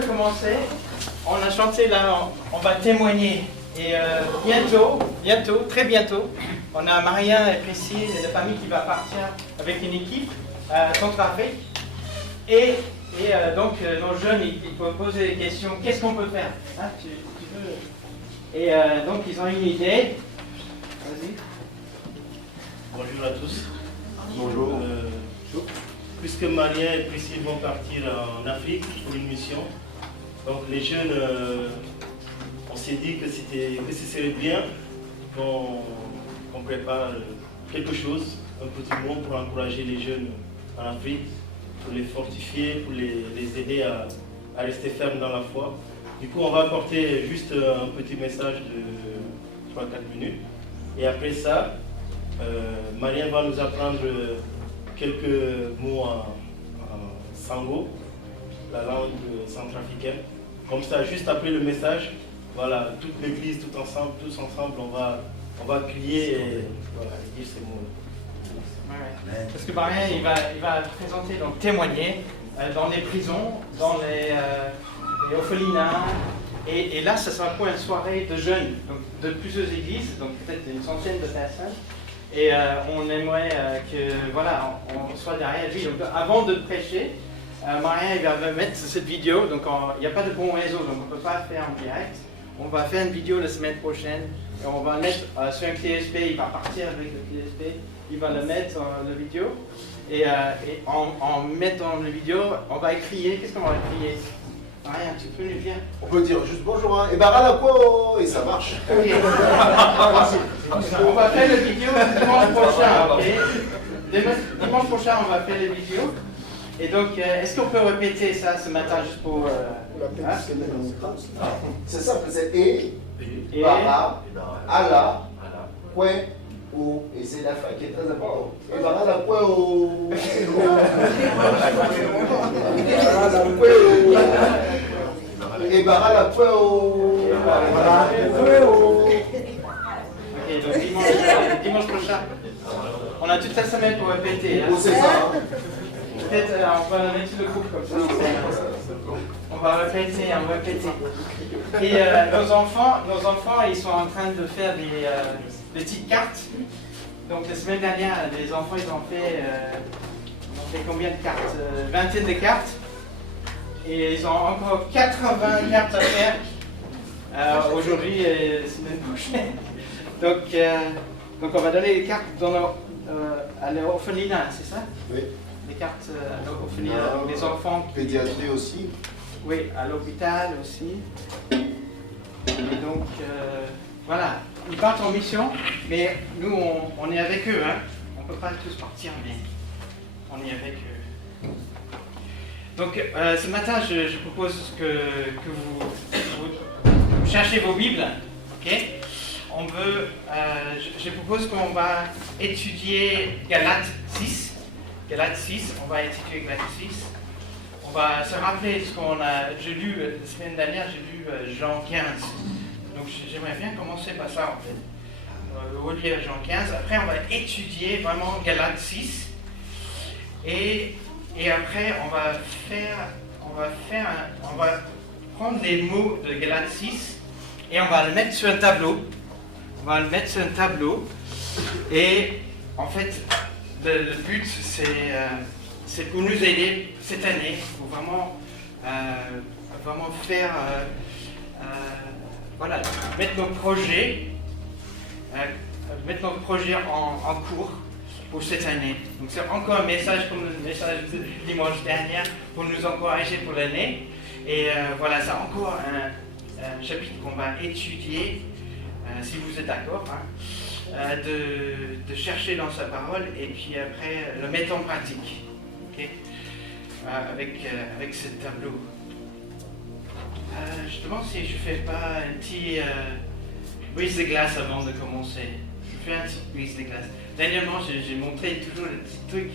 de commencer, on a chanté là, on va témoigner. Et bientôt, très bientôt, on a Marien et Priscille et la famille qui va partir avec une équipe à Centrafrique. Et donc nos jeunes, ils peuvent poser des questions. Qu'est-ce qu'on peut faire, hein, tu veux. Et donc ils ont une idée. Vas-y. Bonjour à tous. Bonjour. Puisque Marien et Priscille vont partir en Afrique pour une mission, donc les jeunes, on s'est dit que ce serait bien qu'on prépare quelque chose, un petit mot pour encourager les jeunes en Afrique, pour les fortifier, pour les aider à rester fermes dans la foi. Du coup, on va apporter juste un petit message de 3-4 minutes. Et après ça, Marien va nous apprendre quelques mots en sango, la langue centrafricaine. Comme ça, juste après le message, voilà, toute l'église, tous ensemble, on va crier et voilà, dire ces mots. Ouais. Parce que Marien, il va présenter, donc témoigner dans les prisons, dans les orphelinats. Et là, ça sera pour une soirée de jeunes, donc de plusieurs églises, donc peut-être une centaine de personnes. Et on aimerait que voilà, on soit derrière lui. Donc avant de prêcher, Marien il va mettre cette vidéo. Donc il n'y a pas de bon réseau, donc on ne peut pas faire en direct. On va faire une vidéo la semaine prochaine et on va mettre sur un clé USB. Il va partir avec le clé USB. Il va le mettre la vidéo et en mettant la vidéo, on va crier. Qu'est-ce qu'on va crier? Rien, tu peux nous dire. On peut dire juste bonjour, hein, et Baralapo, et ça marche. Okay. On va faire la vidéo dimanche prochain, ok? Dimanche prochain, on va faire la vidéo. Et donc, est-ce qu'on peut répéter ça ce matin juste pour... C'est simple, c'est Bara, Ala, Kwe, O, et c'est la fin qui est très important. Et Baralapo, et Baralapo. Ok, donc dimanche prochain. On a toute la semaine pour répéter. Hein. C'est ça. Peut-être on va mettre le groupe comme ça. On va répéter, on va répéter. Et nos enfants, ils sont en train de faire des petites cartes. Donc la semaine dernière, les enfants, ils ont fait combien de cartes? Vingtaine de cartes. Et ils ont encore 80 cartes à faire aujourd'hui et la semaine prochaine. Donc on va donner les cartes à l'orphelinat, c'est ça? Oui. Les cartes à l'orphelinat, donc les enfants. Pédiatrie aussi. Oui, à l'hôpital aussi. Et donc voilà, ils partent en mission, mais nous on est avec eux. Hein. On ne peut pas tous partir, mais on est avec eux. Donc ce matin, je propose que vous cherchez vos Bibles. Ok? Je propose qu'on va étudier Galates 6. Galates 6, on va étudier Galates 6. On va se rappeler ce qu'on a. J'ai lu la semaine dernière, j'ai lu Jean 15. Donc j'aimerais bien commencer par ça en fait. Relire Jean 15. Après, on va étudier vraiment Galates 6. Et après, on va prendre les mots de Galates 6 et on va le mettre sur un tableau. Et en fait, le but, c'est pour nous aider cette année, pour vraiment faire, voilà, mettre nos projets en cours pour cette année. Donc c'est encore un message comme le message de dimanche dernier pour nous encourager pour l'année. Et voilà, c'est encore un chapitre qu'on va étudier, si vous êtes d'accord, hein, de chercher dans sa parole et puis après le mettre en pratique, okay? Avec ce tableau. Je demande si je ne fais pas un petit brise de glace avant de commencer. Je fais un petit brise de glace. Dernièrement, j'ai montré toujours le petit truc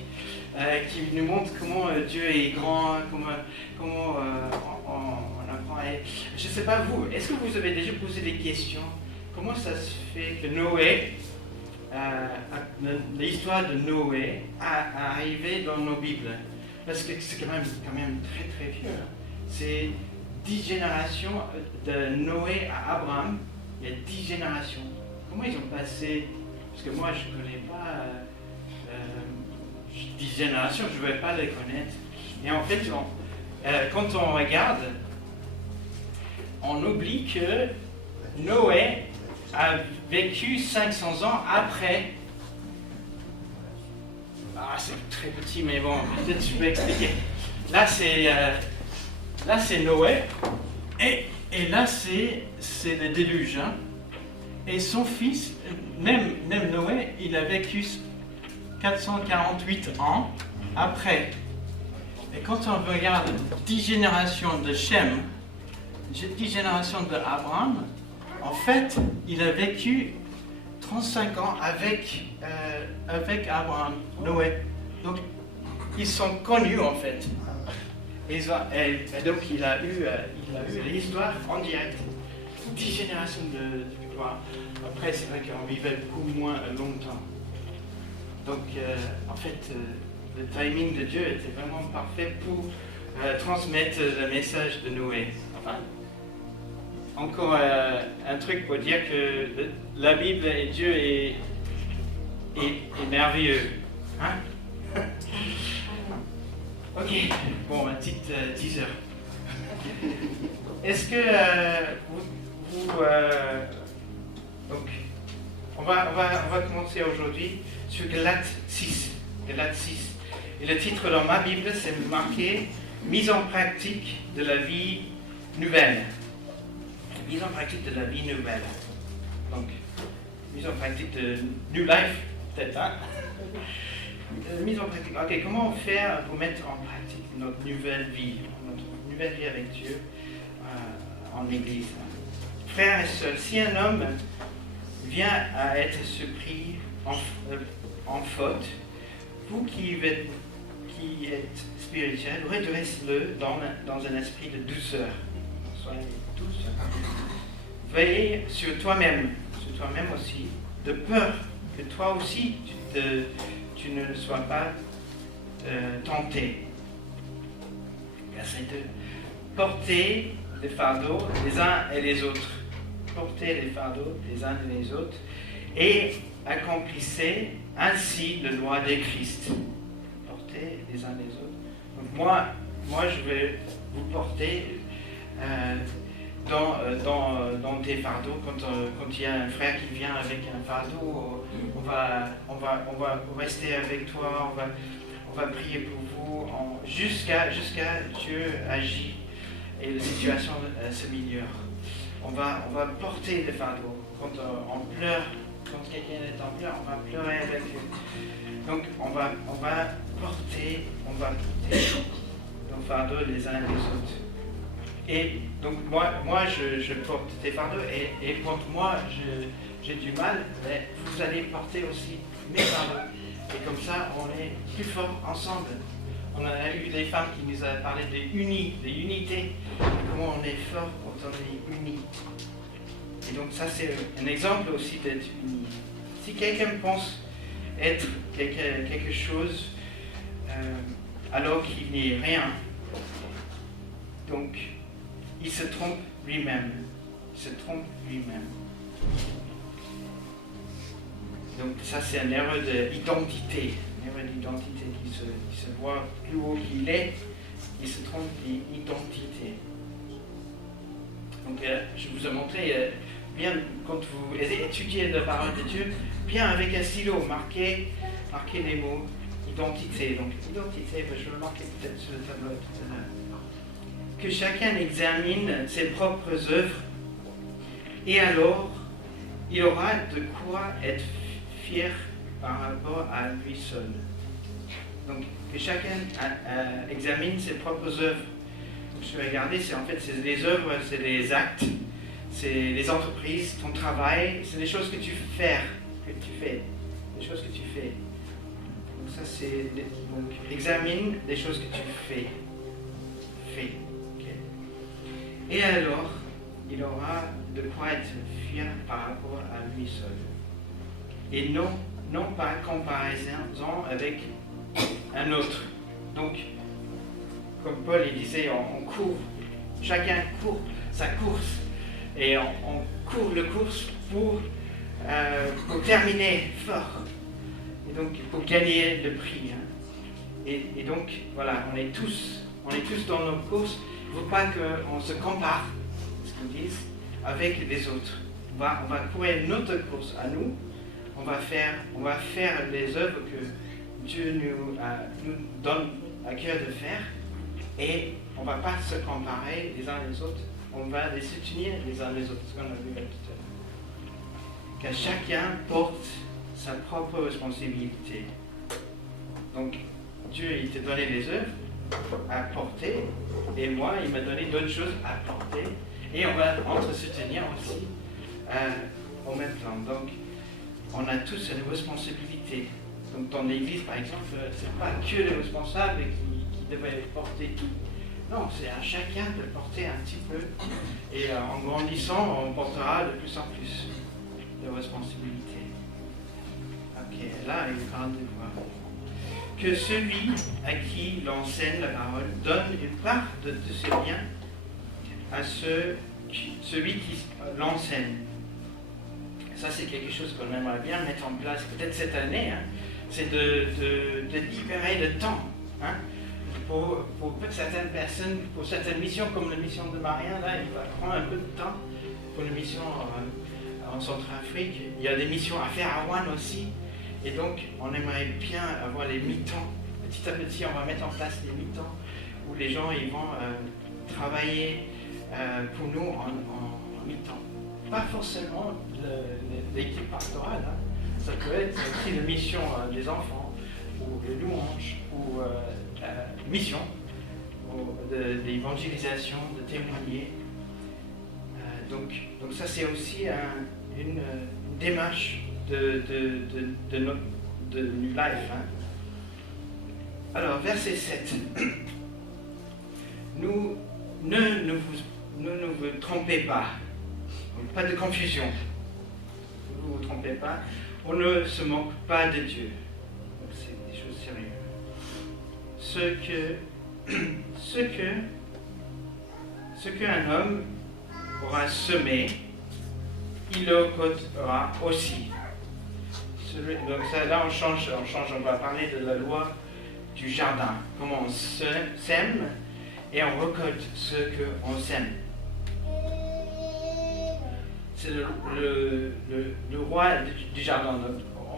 qui nous montre comment Dieu est grand, comment on apprend à être. Je ne sais pas vous, est-ce que vous avez déjà posé des questions? Comment ça se fait que Noé, l'histoire de Noé, a arrivé dans nos Bibles? Parce que c'est quand même très très vieux. C'est 10 générations de Noé à Abraham, il y a 10 générations. Comment ils ont passé? Parce que moi, je ne connais pas 10 générations, je ne vais pas les connaître. Et en fait, quand on regarde, on oublie que Noé a vécu 500 ans après. Ah, c'est très petit, mais bon, peut-être je peux expliquer. Là, c'est Noé, et là, c'est le déluge. Hein. Et son fils, même Noé, il a vécu 448 ans après. Et quand on regarde 10 générations de Shem, 10 générations d'Abraham, en fait, il a vécu 35 ans avec Abraham, Noé. Donc, ils sont connus en fait. Et donc, il a eu l'histoire en direct. 10 générations de victoire. Après, c'est vrai qu'on vivait beaucoup moins longtemps. Donc, en fait, le timing de Dieu était vraiment parfait pour transmettre le message de Noé. Enfin, encore un truc pour dire que la Bible et Dieu est merveilleux. Hein? Ok, bon, un petit teaser. Est-ce que donc, on va commencer aujourd'hui sur Galates 6. Galates 6. Et le titre dans ma Bible, c'est marqué « Mise en pratique de la vie nouvelle ». Mise en pratique de la vie nouvelle. Donc, mise en pratique de New Life, peut-être, hein? Mise en pratique. Ok, comment faire pour mettre en pratique notre nouvelle vie avec Dieu en Église? Frères et sœurs, si un homme vient à être surpris en faute, vous qui êtes spirituel, redresse-le dans un esprit de douceur. Soyez douce. Veillez sur toi-même aussi, de peur que toi aussi tu ne sois pas tenté. Verset 2. Portez les fardeaux les uns et les autres. Portez les fardeaux les uns et les autres et accomplissez ainsi le loi de Christ. Portez les uns les autres. Donc moi je vais vous porter dans tes fardeaux. Quand il y a un frère qui vient avec un fardeau, on va rester avec toi, on va prier pour vous jusqu'à Dieu agit et la situation s'améliore. On va porter le fardeau. Quand on pleure, quand quelqu'un est en pleurs, on va pleurer avec eux. Donc on va porter nos fardeaux les uns et les autres. Et donc moi je porte tes fardeaux et quand moi j'ai du mal, mais vous allez porter aussi mes fardeaux. Et comme ça, on est plus forts ensemble. On a eu des femmes qui nous ont parlé de unité, comment on est fort quand on est unis. Et donc ça c'est un exemple aussi d'être unis. Si quelqu'un pense être quelque chose alors qu'il n'est rien, donc il se trompe lui-même. Donc ça c'est une erreur d'identité. Une erreur d'identité qui se voit plus haut qu'il est, il se trompe d'identité. Donc je vous ai montré, bien quand vous étudiez la parole de Dieu, bien avec un stylo, marquez les mots identité. Donc identité, je vais le marquer peut-être sur le tableau tout à l'heure. Que chacun examine ses propres œuvres et alors il aura de quoi être fier par rapport à lui seul. Donc que chacun examine ses propres œuvres. Donc, je vais regarder, c'est les œuvres, c'est les actes, c'est les entreprises, ton travail, c'est les choses que tu fais, les choses que tu fais. Donc ça c'est donc examine les choses que tu fais. Okay. Et alors, il aura de quoi être fier par rapport à lui seul. Et non par comparaison avec un autre. Donc, comme Paul il disait, on court Chacun court sa course. Et on court la course pour terminer fort. Et donc, pour gagner le prix. Hein. Et donc, voilà, on est tous dans nos courses. Il ne faut pas qu'on se compare, ce qu'ils disent, avec les autres. On va courir notre course à nous. On va faire les œuvres que Dieu nous donne à cœur de faire. Et on ne va pas se comparer les uns les autres. On va les soutenir les uns les autres, ce qu'on a vu tout à l'heure. Que chacun porte sa propre responsabilité. Donc, Dieu, il t'a donné les œuvres à porter, et moi, il m'a donné d'autres choses à porter, et on va entre-soutenir aussi en même temps. Donc, on a tous une responsabilité. Donc, dans l'église, par exemple, ce n'est pas que les responsables qui devraient porter tout. Non, c'est à chacun de porter un petit peu. Et en grandissant, on portera de plus en plus de responsabilités. Ok, là, il parle de quoi? Que celui à qui l'enseigne la parole donne une part de ses biens à celui qui l'enseigne. Ça, c'est quelque chose qu'on aimerait bien mettre en place, peut-être cette année. Hein. C'est de libérer le temps. Hein. Pour certaines personnes, pour certaines missions, comme la mission de Marien, là, il va prendre un peu de temps. Pour les missions en Centrafrique, il y a des missions à faire à Rouen aussi. Et donc, on aimerait bien avoir les mi-temps. Petit à petit, on va mettre en place les mi-temps où les gens ils vont travailler pour nous en mi-temps. Pas forcément l'équipe pastorale. Hein. Ça peut être aussi la mission des enfants, ou les louanges, ou mission d'évangélisation, de témoigner. Donc ça, c'est aussi une démarche de New Life. Hein. Alors, verset 7. Ne vous trompez pas. Pas de confusion. Ne vous trompez pas. On ne se moque pas de Dieu. Donc, c'est des choses sérieuses. Ce qu'un homme aura semé, il le récoltera aussi. Donc ça, là, on change, on va parler de la loi du jardin. Comment on sème et on récolte ce qu'on sème. C'est le roi du jardin.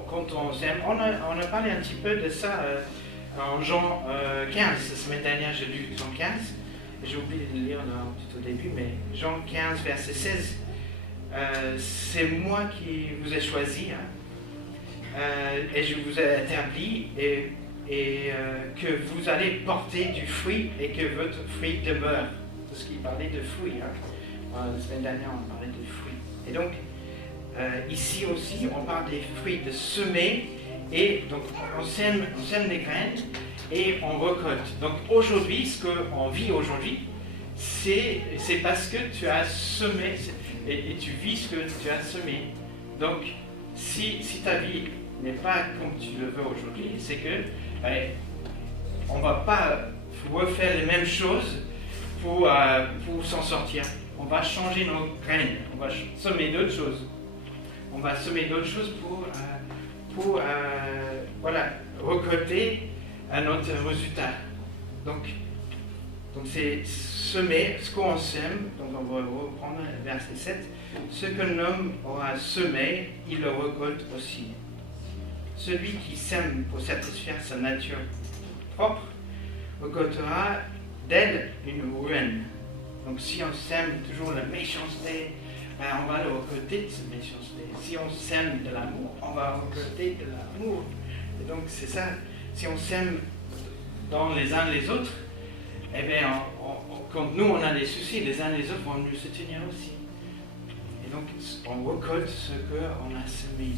Quand on sème, on a parlé un petit peu de ça en Jean 15. La semaine dernière, j'ai lu Jean 15. J'ai oublié de le lire tout au début, mais Jean 15, verset 16. C'est moi qui vous ai choisi, hein, et je vous ai établi, et que vous allez porter du fruit et que votre fruit demeure. Parce qu'il parlait de fruits. Hein. La semaine dernière, on parlait de fruits. Et donc, ici aussi, on parle des fruits de semer, et donc on sème des graines et on récolte. Donc aujourd'hui, ce qu'on vit aujourd'hui, c'est parce que tu as semé et tu vis ce que tu as semé. Donc, si ta vie n'est pas comme tu le veux aujourd'hui, c'est que on ne va pas refaire les mêmes choses pour s'en sortir. On va changer nos graines, on va semer d'autres choses. On va semer d'autres choses pour récolter un autre résultat. Donc c'est semer ce qu'on sème. Donc on va reprendre verset 7. Ce qu'un homme aura semé, il le récolte aussi. Celui qui sème pour satisfaire sa nature propre récoltera d'elle une ruine. Donc si on sème toujours la méchanceté, on va le récolter de cette méchanceté. Si on sème de l'amour, on va récolter de l'amour. Et donc c'est ça, si on sème dans les uns les autres, eh bien, quand nous on a des soucis, les uns les autres vont nous soutenir aussi. Et donc on récolte ce qu'on a semé.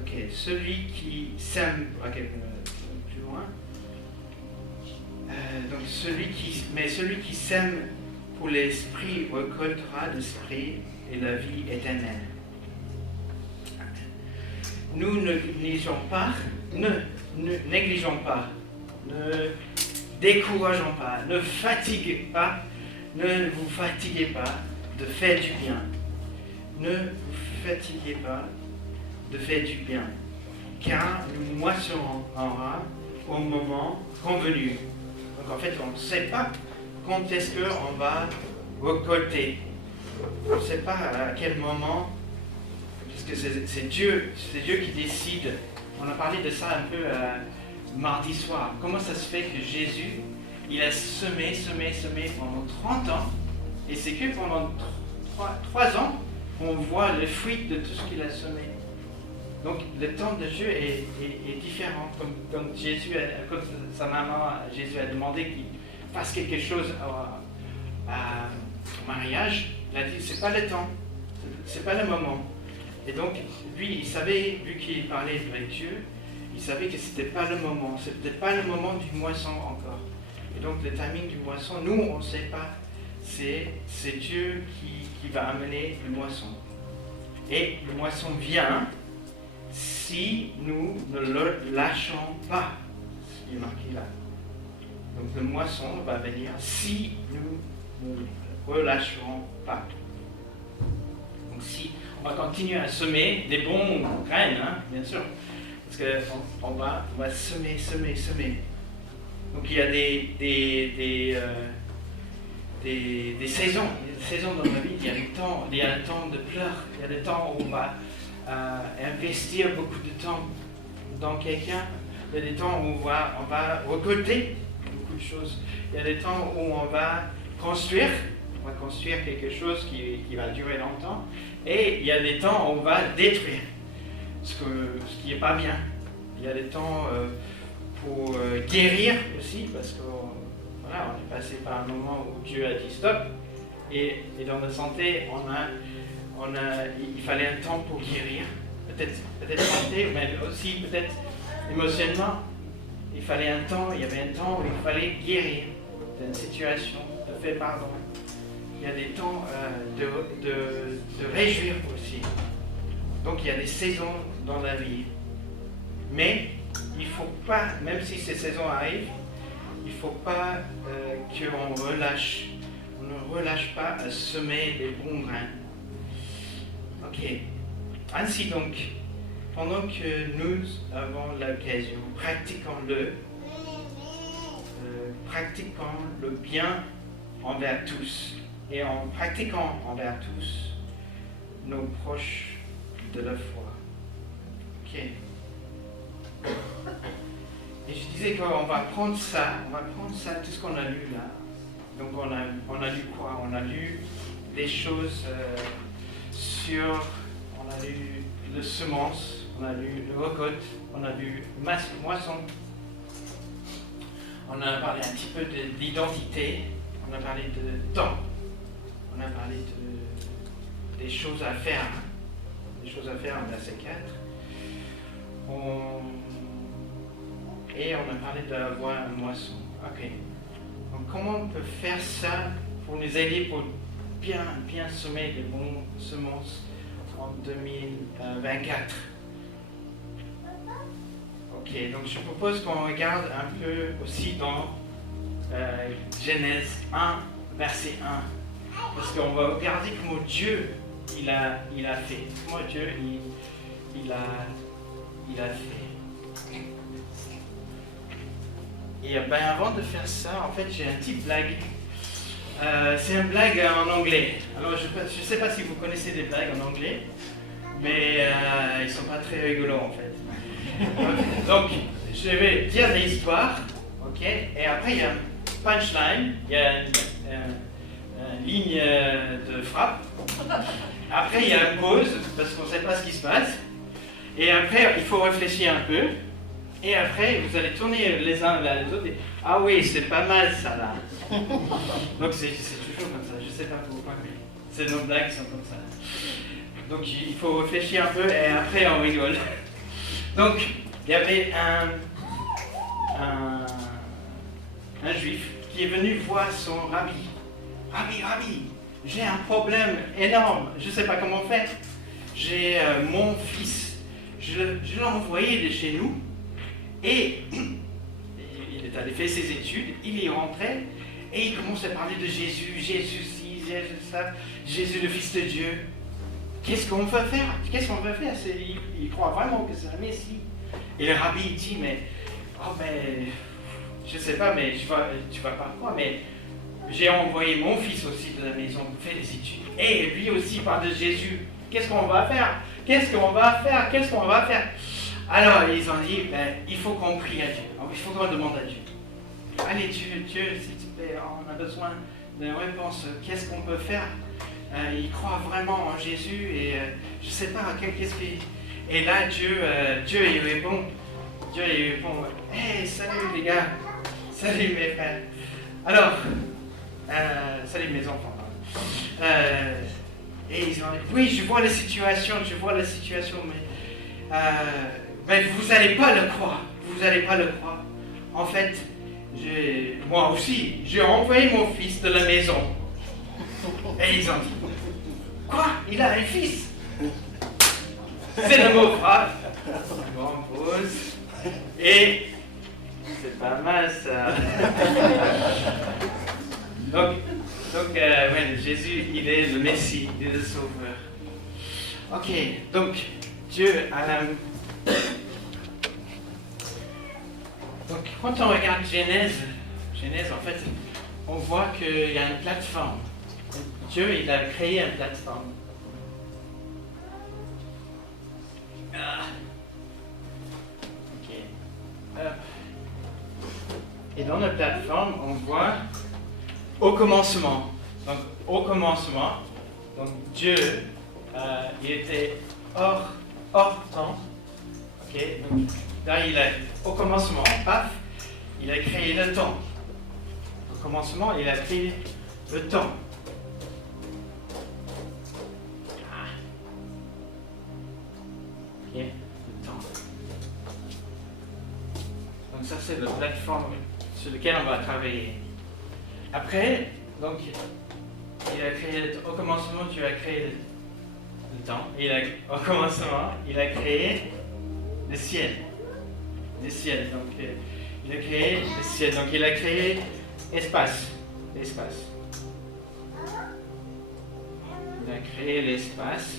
Ok, celui qui sème, plus loin. Donc celui qui sème pour l'esprit récoltera l'esprit et la vie éternelle. Nous ne négligeons pas décourageons pas, ne vous fatiguez pas de faire du bien. Ne vous fatiguez pas de faire du bien, car nous moissonnons au moment convenu. Donc en fait, on ne sait pas quand est-ce qu'on va récolter. On ne sait pas à quel moment, parce que c'est Dieu qui décide. On a parlé de ça un peu mardi soir. Comment ça se fait que Jésus, il a semé pendant 30 ans, et c'est que pendant 3 ans qu'on voit le fruit de tout ce qu'il a semé. Donc le temps de Dieu est différent. Comme sa maman, Jésus a demandé qu'il fasse quelque chose au mariage, il a dit c'est pas le temps, c'est pas le moment. Et donc lui, il savait, vu qu'il parlait avec Dieu, il savait que c'était pas le moment, c'était pas le moment du moisson encore. Et donc le timing du moisson, nous on ne sait pas. C'est Dieu qui va amener le moisson. Et le moisson vient si nous ne le lâchons pas. Il est marqué là. Donc le moisson va venir si nous ne le relâcherons pas. Donc si on va continuer à semer des bons graines, bien sûr, parce qu'on va semer. Donc il y a des saisons dans la vie. Il y a des temps de pleurs, il y a des temps où on va investir beaucoup de temps dans quelqu'un, il y a des temps où on va récolter beaucoup de choses, il y a des temps où on va construire quelque chose qui va durer longtemps, et il y a des temps où on va détruire ce qui n'est pas bien. Il y a des temps pour guérir aussi, parce que voilà, on est passé par un moment où Dieu a dit stop, et dans la santé, il fallait un temps pour guérir, peut-être santé, mais aussi peut-être émotionnellement. Il y avait un temps où il fallait guérir d'une situation, de faire pardon. Il y a des temps de réjouir aussi. Donc il y a des saisons dans la vie. Mais il ne faut pas, même si ces saisons arrivent, il ne faut pas qu'on relâche. On ne relâche pas à semer des bons grains. Ok. Ainsi donc, pendant que nous avons l'occasion, pratiquons le bien envers tous. Et en pratiquant envers tous, nos proches de la foi. Ok. Et je disais qu'on va prendre ça, tout ce qu'on a lu là. Donc on a lu quoi? On a lu des choses on a lu le semence, on a lu le récolte, on a lu moisson. On a parlé un petit peu d'identité, on a parlé de temps, on a parlé des choses à faire. Des choses à faire en verset 4. Et on a parlé d'avoir un moisson. Ok. Donc comment on peut faire ça pour nous aider pour bien semer des bons semences en 2024? Ok, donc je propose qu'on regarde un peu aussi dans Genèse 1, verset 1. Parce qu'on va regarder comment Dieu il a fait. Comment Dieu il a fait. Et avant de faire ça, en fait, j'ai un petit blague. C'est une blague en anglais. Alors, je ne sais pas si vous connaissez des blagues en anglais, mais ils ne sont pas très rigolos, en fait. Donc, je vais dire des histoires, ok? Et après, il y a un punchline, il y a une ligne de frappe. Après, il y a une pause, parce qu'on ne sait pas ce qui se passe. Et après, il faut réfléchir un peu. Et après, vous allez tourner les uns vers les autres et « Ah oui, c'est pas mal ça là !» Donc c'est toujours comme ça, je sais pas pourquoi, mais c'est nos blagues qui sont comme ça. Donc il faut réfléchir un peu et après on rigole. Donc, il y avait un juif qui est venu voir son rabbi. « Rabbi, j'ai un problème énorme, je ne sais pas comment faire. J'ai mon fils, je l'ai envoyé de chez nous. Et il il est allé faire ses études, il est rentré et il commence à parler de Jésus, Jésus ci, Jésus ça, Jésus le Fils de Dieu. Qu'est-ce qu'on va faire? Qu'est-ce qu'on va faire? Il croit vraiment que c'est un Messie. Et le rabbi il dit, mais je sais pas, mais tu vas pas quoi, mais j'ai envoyé mon fils aussi de la maison faire des études. Et lui aussi parle de Jésus. Qu'est-ce qu'on va faire? Qu'est-ce qu'on va faire? Qu'est-ce qu'on va faire? Alors ils ont dit, il faut qu'on prie à Dieu. Il faut qu'on demande à Dieu. Allez Dieu, s'il te plaît, on a besoin d'une réponse. Qu'est-ce qu'on peut faire? Il croit vraiment en Jésus et je sais pas qu'est-ce qu'il... Et là Dieu il répond. Dieu il répond, hey, salut les gars, salut mes frères. Alors, salut mes enfants. Et ils ont dit, oui, je vois la situation, mais vous n'allez pas le croire. En fait, moi aussi, j'ai envoyé mon fils de la maison. Et ils ont dit, quoi? Il a un fils? C'est le mot frère. On pose. Et c'est pas mal ça. Donc Jésus, il est le Messie, il est le Sauveur. Ok, donc Dieu donc quand on regarde Genèse, en fait, on voit qu'il y a une plateforme. Dieu, il a créé une plateforme. Ok. Et dans la plateforme, on voit au commencement. Donc, au commencement, donc Dieu, il était hors temps. Ok. Donc, là, au commencement, paf, il a créé le temps. Au commencement, il a créé le temps. Ok, le temps. Donc ça, c'est la plateforme sur laquelle on va travailler. Après, donc, au commencement, Dieu a créé le temps. Au commencement, il a créé le ciel. Donc, il a créé le ciel. Donc, il a créé l'espace. Il a créé l'espace.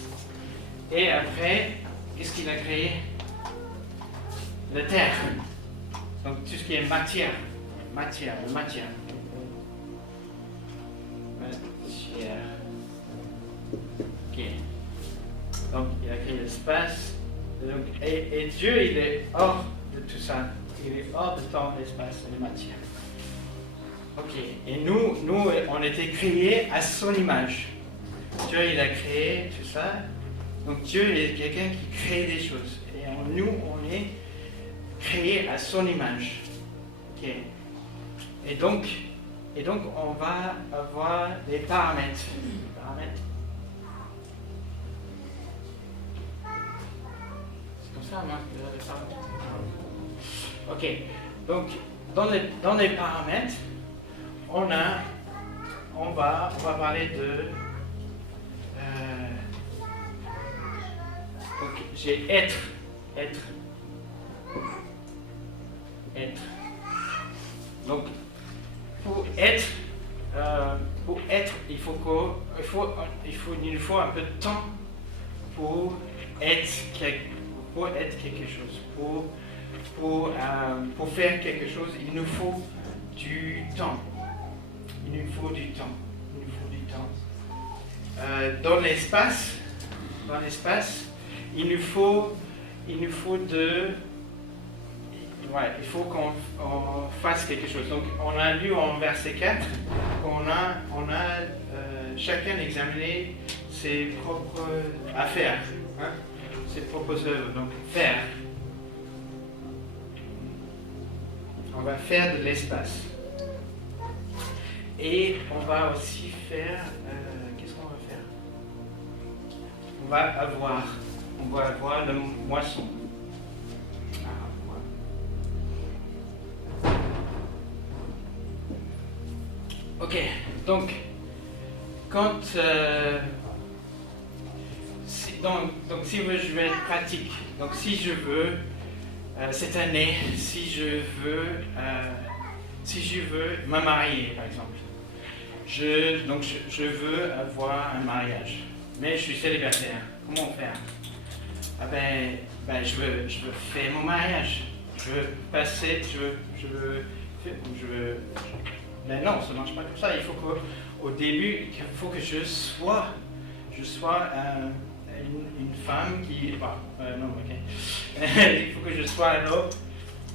Et après, qu'est-ce qu'il a créé? La terre. Donc, tout ce qui est matière. Ok. Donc, il a créé l'espace. Et Dieu, il est hors de tout ça. Il est hors de temps, l'espace et la matière. Ok. Et nous, on était créés à son image. Dieu, il a créé tout ça. Donc, Dieu est quelqu'un qui crée des choses. Et nous, on est créés à son image. Ok. Et donc, on va avoir des paramètres. C'est comme ça, les paramètres. Ok. Donc, dans les paramètres, on va parler de... donc, j'ai être. Donc, pour être, il nous faut un peu de temps pour être quelque chose. Pour faire quelque chose, il nous faut du temps. Dans l'espace, il faut qu'on fasse quelque chose. Donc, on a lu en verset 4 qu'on a chacun examiné ses propres affaires, ses propres œuvres. Donc, faire. On va faire de l'espace. Et on va aussi faire... qu'est-ce qu'on va faire? On va avoir le moisson. Ok, donc, si je veux être pratique, donc si je veux, cette année, si je veux si je veux me marier, par exemple, je veux avoir un mariage, mais je suis célibataire. Comment faire? Ah je veux faire mon mariage. Je veux passer, mais non, ça ne marche pas comme ça. Il faut qu'au début, il faut que je sois une femme qui... non, ok. Il faut que je sois un homme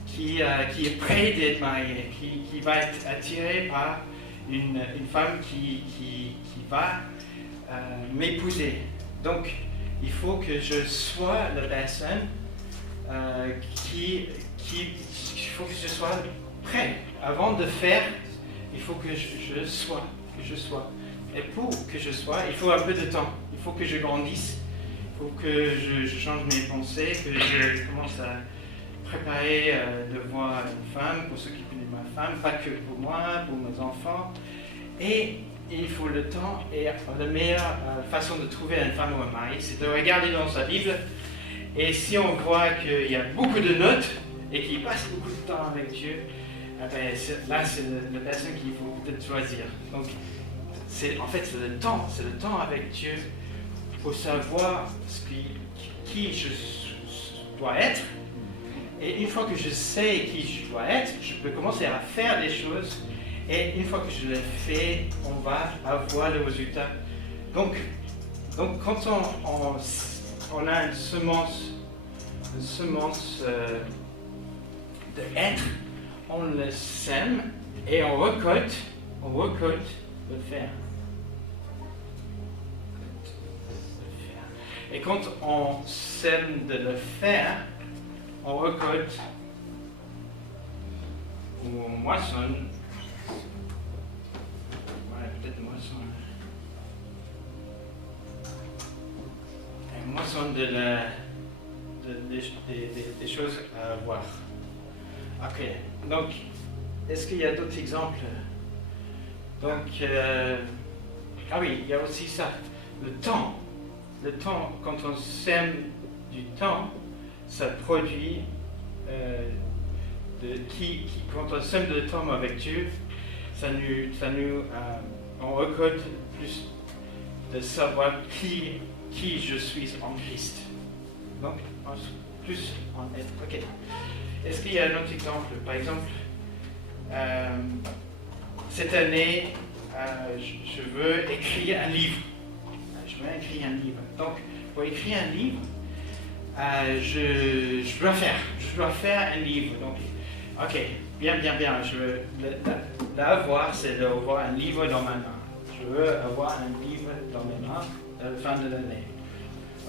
qui est prêt d'être marié, qui va être attiré par une femme qui va m'épouser. Donc, il faut que je sois la personne il faut que je sois prêt. Avant de faire, il faut que je sois. Et pour que je sois, il faut un peu de temps. Il faut que je grandisse. Il faut que je change mes pensées, que je commence à préparer de voir une femme, pour s'occuper de ma femme, pas que pour moi, pour mes enfants. Et il faut le temps. Et la meilleure façon de trouver une femme ou un mari, c'est de regarder dans sa Bible. Et si on voit qu'il y a beaucoup de notes et qu'il passe beaucoup de temps avec Dieu, là c'est la personne qu'il faut peut-être choisir. Donc c'est le temps avec Dieu pour savoir qui je dois être. Et une fois que je sais qui je dois être, je peux commencer à faire des choses. Et une fois que je le fais, on va avoir le résultat. Donc quand on a une semence de être, on le sème et on récolte le faire. Et quand on sème de le faire, on récolte ou on moissonne. Ouais, peut-être moissonne. Et moissonne des choses à voir. Ok, donc, est-ce qu'il y a d'autres exemples? Donc, ah oui, il y a aussi ça, le temps. Le temps, quand on sème du temps, ça produit, quand on sème de temps avec Dieu, on récolte plus de savoir qui je suis en Christ. Donc, plus en être. Ok. Est-ce qu'il y a un autre exemple? Par exemple, cette année, je veux écrire un livre. Donc, pour écrire un livre, je dois faire un livre. Donc, ok, bien. L'avoir, c'est d'avoir un livre dans ma main. Je veux avoir un livre dans mes mains à la fin de l'année.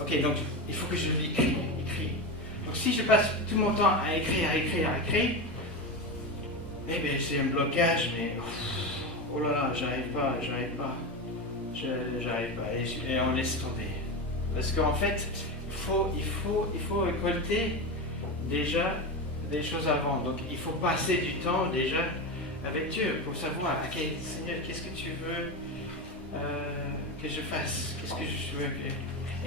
Ok, donc il faut que je l'écris. Donc si je passe tout mon temps à écrire, eh bien c'est un blocage, mais oh là là, j'arrive pas. Et on laisse tomber. Parce qu'en fait, il faut récolter déjà des choses avant. Donc il faut passer du temps déjà avec Dieu pour savoir, ok, Seigneur, qu'est-ce que tu veux que je fasse? Qu'est-ce que je veux que...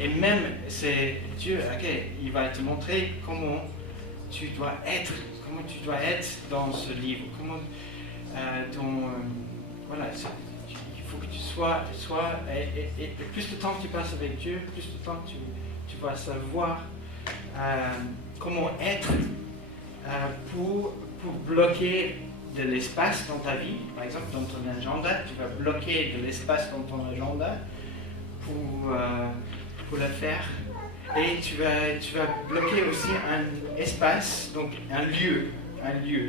Et même, c'est Dieu, ok, il va te montrer comment tu dois être dans ce livre, comment voilà, il faut que tu sois et plus de temps que tu passes avec Dieu, plus de temps tu vas savoir comment être pour bloquer de l'espace dans ta vie. Par exemple, dans ton agenda, tu vas bloquer de l'espace dans ton agenda pour le faire. Et tu vas bloquer aussi un espace, donc un lieu,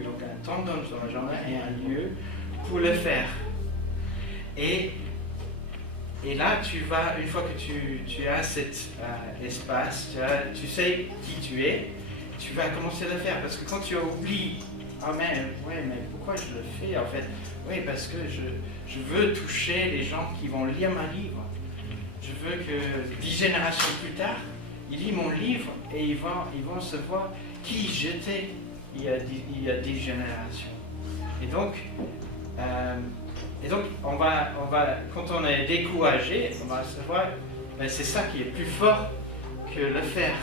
donc un temps dans ton agenda et un lieu pour le faire. Et là, une fois que tu as cet espace, tu sais qui tu es, tu vas commencer à le faire. Parce que quand tu oublies, mais pourquoi je le fais en fait? Oui, parce que je veux toucher les gens qui vont lire ma livre. Je veux que 10 générations plus tard, ils lisent mon livre et ils vont savoir qui j'étais il y a 10 générations. Et donc on va, quand on est découragé, on va savoir, c'est ça qui est plus fort que le faire.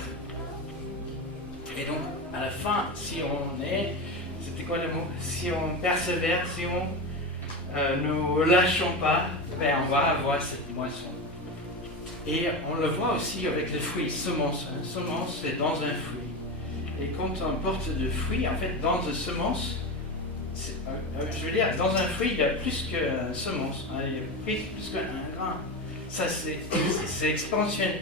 Et donc, à la fin, si on est c'était quoi le mot? Si on persévère, si on ne lâchons pas, ben on va avoir cette moisson. Et on le voit aussi avec les fruits, semence. Une semence, c'est dans un fruit. Et quand on porte de fruits, en fait, dans une semence, je veux dire, dans un fruit, il y a plus qu'une semence, hein, il y a plus qu'un grain. Ça, c'est expansionnel.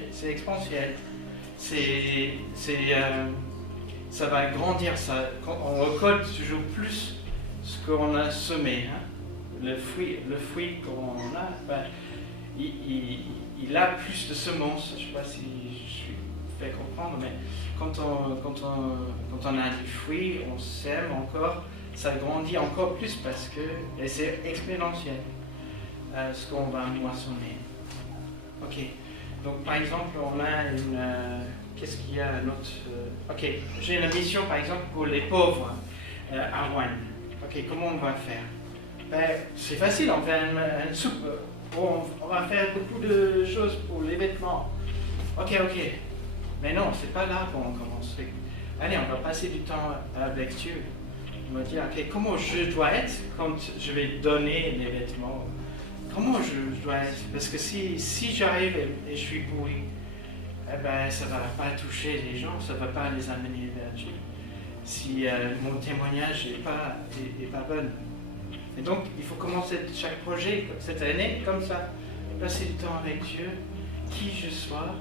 Ça va grandir. Quand on récolte toujours plus ce qu'on a semé. Hein. Le fruit qu'on a, ben, il a plus de semences. Je ne sais pas si je suis fait comprendre, mais quand on a du fruit, on sème encore, ça grandit encore plus parce que c'est exponentiel ce qu'on va moissonner. Ok, donc par exemple, on a une. Qu'est-ce qu'il y a d'autre? Ok, j'ai une mission par exemple pour les pauvres à Rouen. Ok, comment on va faire? Ben, c'est facile, on fait une soupe. On va faire beaucoup de choses pour les vêtements. Ok. Mais non, c'est pas là qu'on commence. Allez, on va passer du temps avec Dieu. On va dire, ok, comment je dois être quand je vais donner les vêtements? Comment je dois être? Parce que si j'arrive et je suis pourri, eh ben, ça ne va pas toucher les gens, ça ne va pas les amener vers Dieu. Si mon témoignage n'est pas bon. Et donc, il faut commencer chaque projet cette année comme ça. Passer du temps avec Dieu, qui je sois,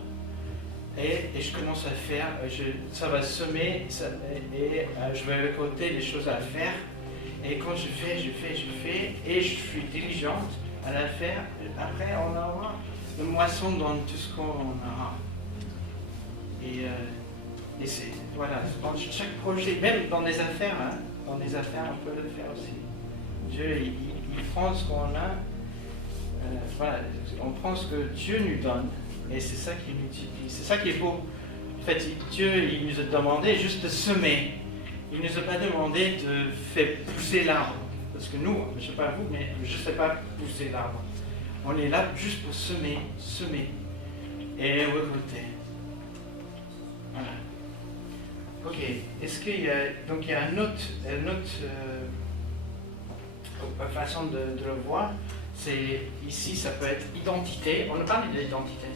et je commence à faire, ça va semer, je vais récolter des choses à faire. Et quand je fais, et je suis diligente à la faire, après on aura une moisson dans tout ce qu'on aura. Et c'est, voilà, dans chaque projet, même dans les affaires, hein, on peut le faire aussi. Dieu, il prend ce qu'on a, voilà, on prend ce que Dieu nous donne, et c'est ça qu'il utilise. C'est ça qui est beau. En fait, Dieu, il nous a demandé juste de semer. Il ne nous a pas demandé de faire pousser l'arbre. Parce que nous, je ne sais pas vous, mais je ne sais pas pousser l'arbre. On est là juste pour semer, et récolter. Voilà. Ok. Est-ce qu'il y a une autre façon de le voir? C'est ici, ça peut être identité. On a parlé de l'identité.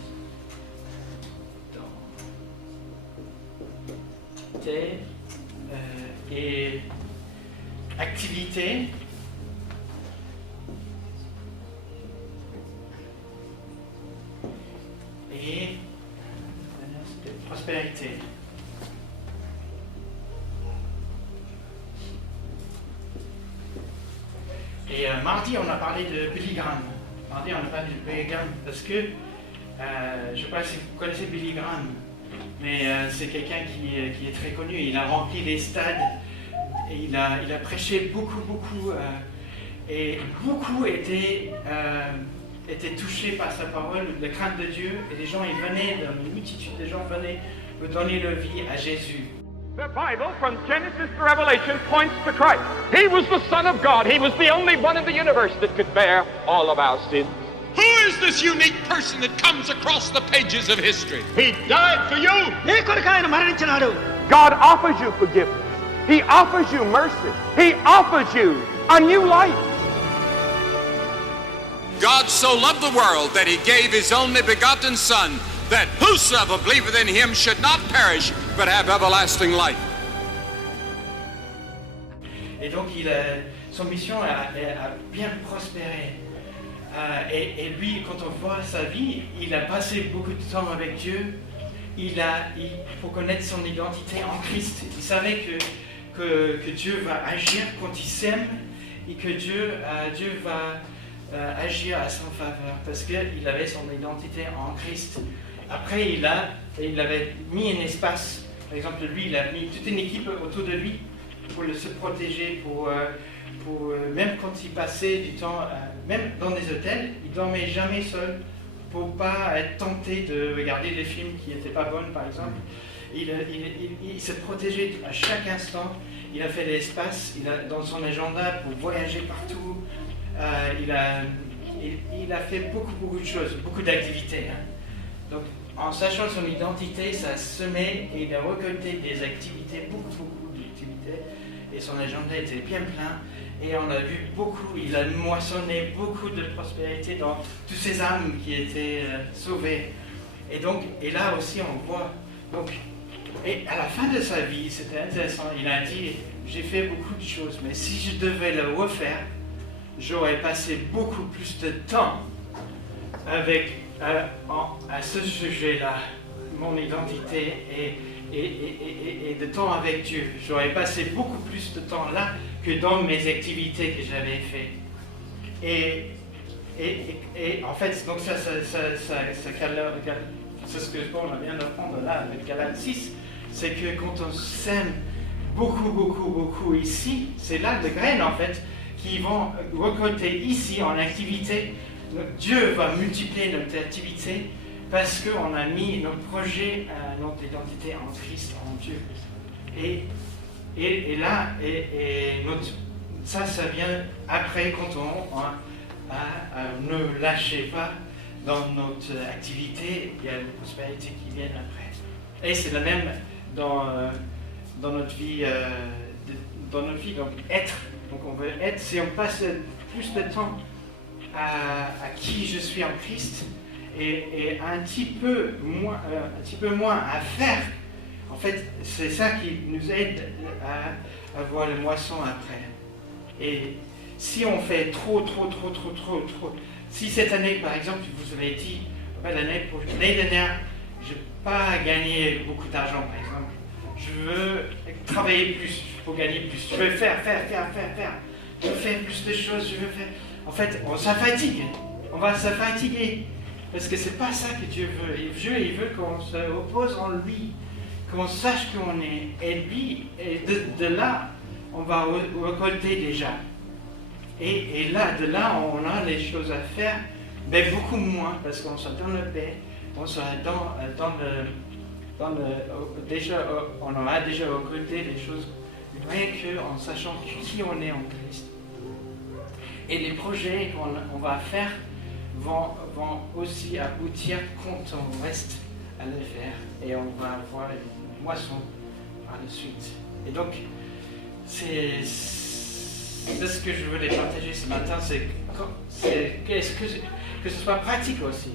Et activité. Et prospérité. Et mardi, on a parlé de Billy Graham. Parce que, je ne sais pas si vous connaissez Billy Graham, mais c'est quelqu'un qui est très connu. Il a rempli les stades, et il a prêché beaucoup, et beaucoup étaient touchés par sa parole, la crainte de Dieu, et les gens, une multitude de gens venaient pour donner leur vie à Jésus. The Bible, from Genesis to Revelation, points to Christ. He was the Son of God. He was the only one in the universe that could bear all of our sins. Who is this unique person that comes across the pages of history? He died for you. God offers you forgiveness. He offers you mercy. He offers you a new life. God so loved the world that he gave his only begotten Son, that whosoever believeth in him should not perish, but have everlasting life. Et donc, son mission a bien prospéré. Et lui, quand on voit sa vie, il a passé beaucoup de temps avec Dieu. Pour connaître son identité en Christ, il savait que Dieu va agir quand il s'aime et que Dieu va agir à son faveur parce qu'il avait son identité en Christ. Après, il avait mis un espace. Par exemple, lui, il a mis toute une équipe autour de lui pour se protéger, même quand il passait du temps, même dans des hôtels, il ne dormait jamais seul pour ne pas être tenté de regarder des films qui n'étaient pas bons, par exemple. Il s'est protégé à chaque instant. Il a fait des espaces, dans son agenda pour voyager partout. Il a fait beaucoup de choses, beaucoup d'activités. Hein. Donc, en sachant son identité, ça semait et il a récolté des activités, beaucoup d'activités. et son agenda était bien plein. Et on a vu beaucoup, il a moissonné beaucoup de prospérité dans toutes ces âmes qui étaient sauvées. Et là aussi on voit, et à la fin de sa vie, c'était intéressant, il a dit, j'ai fait beaucoup de choses, mais si je devais le refaire, j'aurais passé beaucoup plus de temps à ce sujet-là, mon identité et de temps avec Dieu. J'aurais passé beaucoup plus de temps là que dans mes activités que j'avais faites. Et en fait, donc c'est ce que Paul vient d'apprendre là avec Galates 6, c'est que quand on s'aime beaucoup ici, c'est là de graines en fait qui vont récolter ici en activité. Dieu va multiplier notre activité parce qu'on a mis notre projet, notre identité en Christ, en Dieu. Et là, ça vient après quand on ne lâchez pas dans notre activité, il y a une prospérité qui vient après. Et c'est la même dans notre vie, donc être. Donc on veut être, si on passe plus de temps à qui je suis en Christ et un petit peu moins à faire, en fait, c'est ça qui nous aide à avoir le moisson après. Et si on fait trop, si cette année, par exemple, vous avez dit, l'année dernière, je n'ai pas gagné beaucoup d'argent, par exemple, je veux travailler plus pour gagner plus, je veux faire, je veux faire plus de choses, en fait, on se fatigue, on va se fatiguer, parce que c'est pas ça que Dieu veut. Et Dieu, il veut qu'on se repose en lui, qu'on sache qu'on est, et lui, et de là, on va récolter déjà. Et là, de là, on a les choses à faire, mais beaucoup moins, parce qu'on soit dans le paix, on soit on aura déjà récolté les choses, rien qu'en sachant qui on est en Christ. Et les projets qu'on va faire vont aussi aboutir quand on reste à le faire, et on va avoir une moisson par la suite. Et donc, c'est ce que je voulais partager ce matin, c'est que ce soit pratique aussi,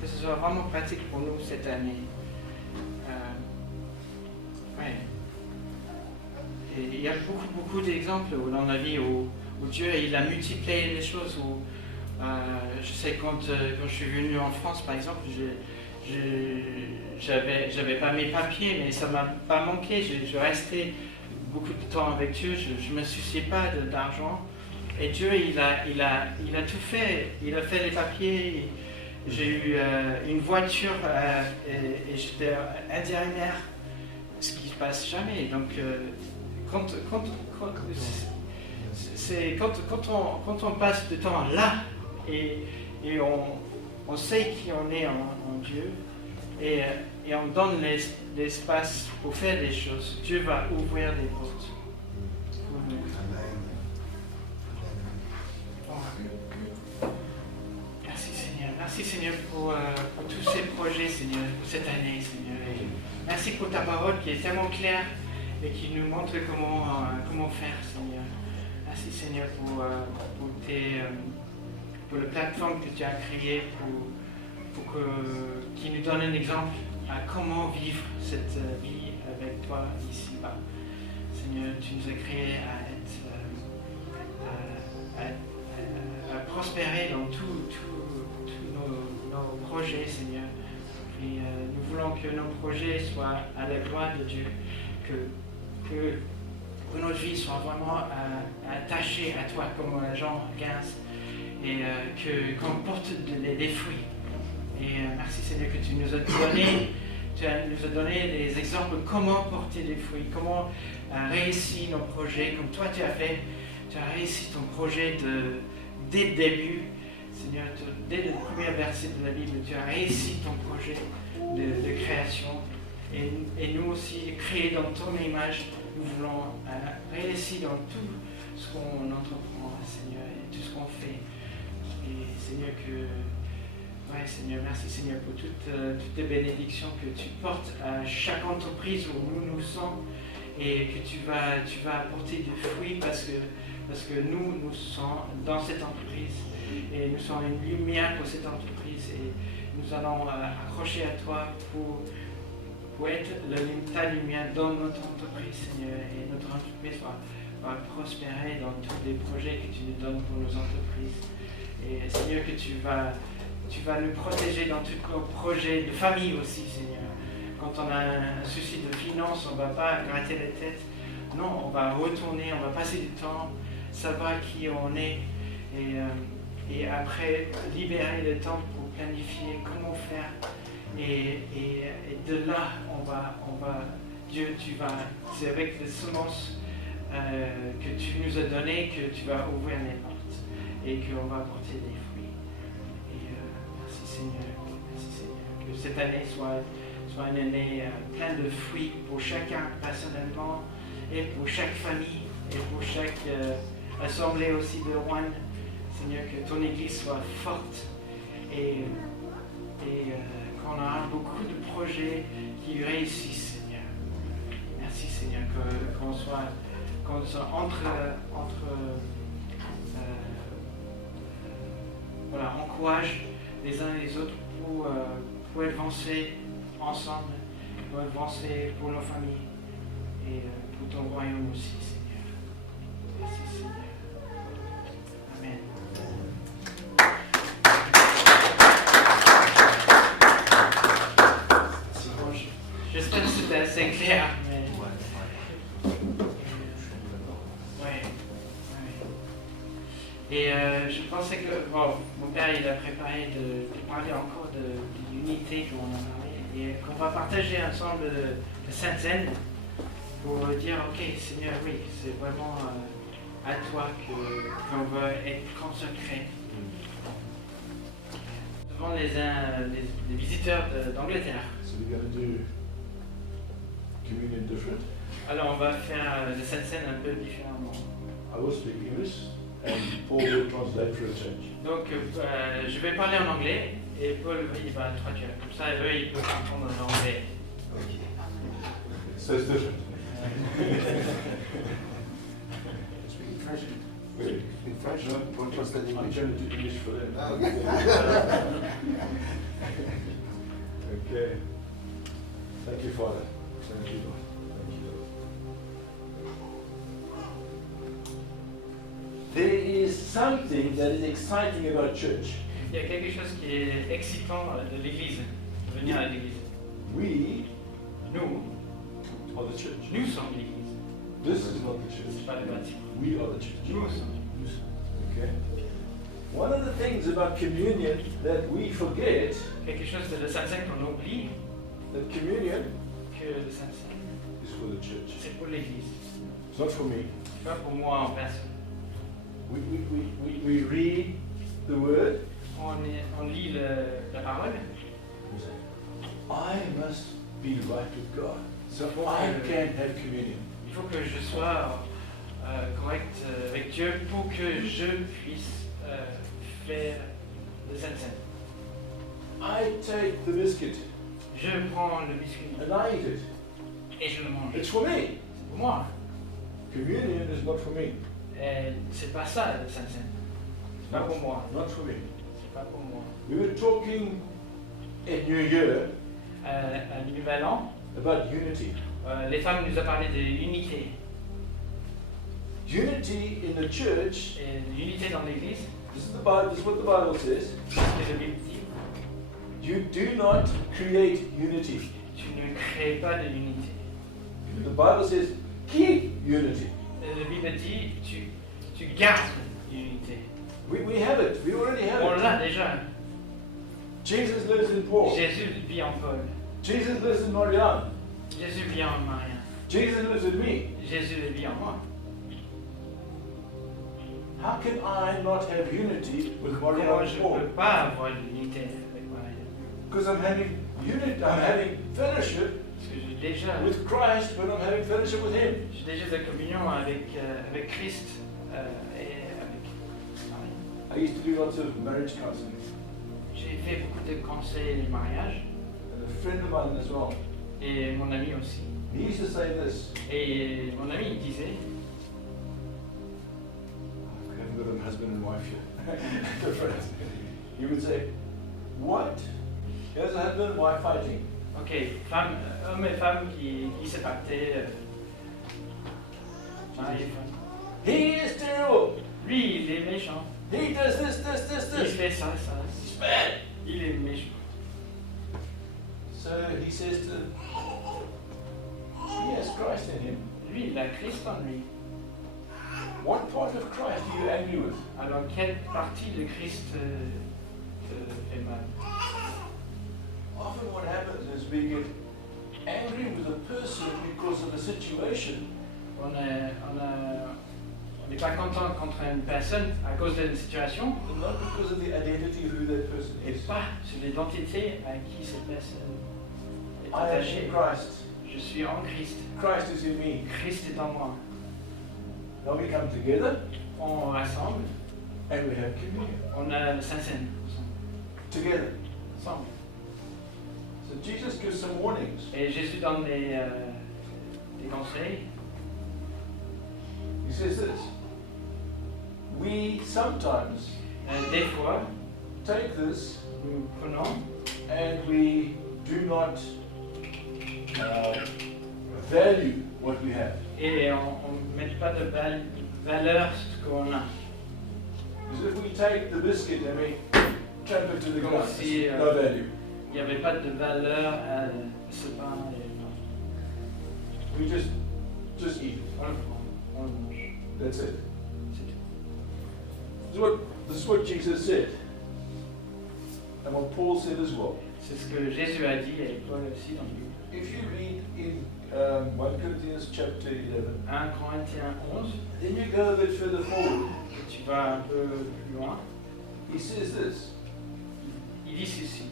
que ce soit vraiment pratique pour nous cette année. Et il y a beaucoup d'exemples dans la vie où Dieu il a multiplié les choses. Je sais quand je suis venu en France, par exemple, j'avais pas mes papiers, mais ça m'a pas manqué. Je restais beaucoup de temps avec Dieu, je me souciais pas d'argent. Et Dieu, il a tout fait. Il a fait les papiers. J'ai eu une voiture et j'étais intérimaire, ce qui ne se passe jamais. Donc, quand on passe du temps là et on sait qui on est en Dieu et on donne l'espace pour faire des choses, Dieu va ouvrir des portes. Merci Seigneur pour tous ces projets, Seigneur, pour cette année, Seigneur. Et merci pour ta parole qui est tellement claire et qui nous montre comment faire, Seigneur. Merci Seigneur pour la plateforme que tu as créée qui nous donne un exemple à comment vivre cette vie avec toi ici-bas. Seigneur, tu nous as créés à prospérer dans tous nos projets, Seigneur. Et nous voulons que nos projets soient à la gloire de Dieu, que notre vie soit vraiment attachée à toi comme Jean 15 et qu'on porte des fruits. Et merci Seigneur que tu nous as donné des exemples de comment porter des fruits, comment réussir nos projets comme toi tu as fait. Tu as réussi ton projet dès le début, Seigneur, dès le premier verset de la Bible, tu as réussi ton projet de création. Et nous aussi, créés dans ton image, nous voulons réussir dans tout ce qu'on entreprend, Seigneur, et tout ce qu'on fait. Et Seigneur, Seigneur, merci Seigneur pour toutes tes bénédictions que tu portes à chaque entreprise où nous sommes et que tu vas apporter du fruit parce que nous sommes dans cette entreprise et nous sommes une lumière pour cette entreprise et nous allons accrocher à toi pour être ta lumière dans notre entreprise, Seigneur, et notre entreprise va prospérer dans tous les projets que tu nous donnes pour nos entreprises. Et Seigneur, que tu vas nous protéger dans tous nos projets de famille aussi, Seigneur. Quand on a un souci de finances, on ne va pas gratter la tête. Non, on va retourner, on va passer du temps, savoir qui on est et après libérer le temps pour planifier comment faire. Et de là, on va, Dieu, c'est avec les semences que tu nous as données que tu vas ouvrir les portes et qu'on va apporter des fruits. Et merci Seigneur, que cette année soit une année pleine de fruits pour chacun personnellement et pour chaque famille et pour chaque assemblée aussi de Rouen. Seigneur, que ton Église soit forte et qu'on aura beaucoup de projets qui réussissent, Seigneur. Merci, Seigneur, qu'on soit encourage les uns les autres pour avancer ensemble, pour avancer pour nos familles et pour ton royaume aussi, Seigneur. Merci, Seigneur. Amen. J'espère que c'était assez clair, mais... Ouais. Et je pensais que... Bon, mon père, il a préparé de parler encore de l'unité qu'on a parlé, et qu'on va partager ensemble de Sainte-Seine pour dire, ok, Seigneur, oui, c'est vraiment à toi qu'on va être consacré. Devant les visiteurs d'Angleterre. So we're going to do communion different. Alors on va faire de cette scène un peu différemment. I will speak English and Paul will translate for a change. Donc je vais parler en anglais et Paul il va traduire. Comme ça eux ils peuvent comprendre en anglais. Okay. So it's different. Speak French. Really? In French, don't translate I'm English. going to do English for them. Okay. Thank you, Father. Thank you, Lord. Thank you, Lord. There is something that is exciting about church. Il y a quelque chose qui est excitant de l'église, de venir à l'église. We Nous are the church. nous sommes l'église. This is not the C'est church. pas le bâtiment. We are the church. Nous sommes l'église. Okay. One of the things about communion that we forget, Quelque chose de la Sainte-Seine qu'on oublie, that communion que le Sainte-Seine, is for the church. c'est pour l'église. It's not for me. C'est pas pour moi en personne. We read the word. On lit la parole. We say, I must be right with God, so I can have communion. Il faut que je sois correct avec Dieu pour que je puisse faire le Sainte-Seine. I take the biscuit Je prends le biscuit and I eat it. et je le mange. It's for me. C'est pour moi. Communion is not for me. Et c'est pas ça le Sainte-Seine. C'est pas pour moi. Not for me. C'est pas pour moi. We were talking in New Year À Nouvel An, about unity. les femmes nous ont parlé de l'unité. Unity in the church. Et l'unité dans l'église, This is the Bible. This is what the Bible says. c'est ce que la Bible dit. You do not create unity. Tu ne crées pas de l'unité. The Bible says keep unity. La Bible dit tu gardes l'unité. We have it. We already have On it. l'a déjà. Jesus lives in Paul. Jésus vit en Paul. Jesus lives in Marianne. Jésus vit en Marie. Jesus lives in me. Jésus vit en moi. How can I not have unity with Marianne Comment and je ne Paul? peux pas avoir l'unité avec Marie? Because I'm having unity. I'm having fellowship Parce que j'ai déjà with Christ, but I'm having fellowship with Him. de communion avec Christ et avec Marie. I used to do lots of marriage counseling, J'ai fait beaucoup de conseils de mariage and a friend of mine as well. et mon ami aussi. He used to say this. Et mon ami, il disait, I haven't got a husband and wife yet. Different. He would say, what? Here's a husband and wife fighting. ok, hommes et femmes qui se battaient. Mari et femme. He is terrible. Lui, il est méchant. He does this, Il fait ça. He's bad. Il est méchant. So he says to them, he has Christ in him. Lui, il a Christ en lui. What part of Christ are you angry with? Alors, quelle partie de Christ te fait mal? Often what happens is we get angry with a person because of a situation, On n'est pas content contre une personne à cause d'une situation, but not because of the identity of who that person et is. pas sur l'identité à qui cette personne est I am attachée. in Christ. Je suis en Christ. Christ is in me. Christ est en moi. Now we come together On rassemble, and we have communion on a le Saint-Seine together. ensemble. So Jesus gives some warnings. Et Jésus donne des conseils. He says this. We sometimes Des fois, take this nous prenons and we do not value what we have. et on ne met pas de valeur ce qu'on a. Because if we take the biscuit and we trap it to the Comme ground, si, it's no value. Il n'y avait pas de valeur à ce pain. We just eat it. On le prend, on le mange. That's it. C'est tout. This is what Jesus said. And what Paul said as well. C'est ce que Jésus a dit et Paul aussi dans le Bible. If you read in 1 Corinthians chapter 11, 1 Corinthiens 11, then you go a bit further forward. et tu vas un peu plus loin, He says this. il dit ceci.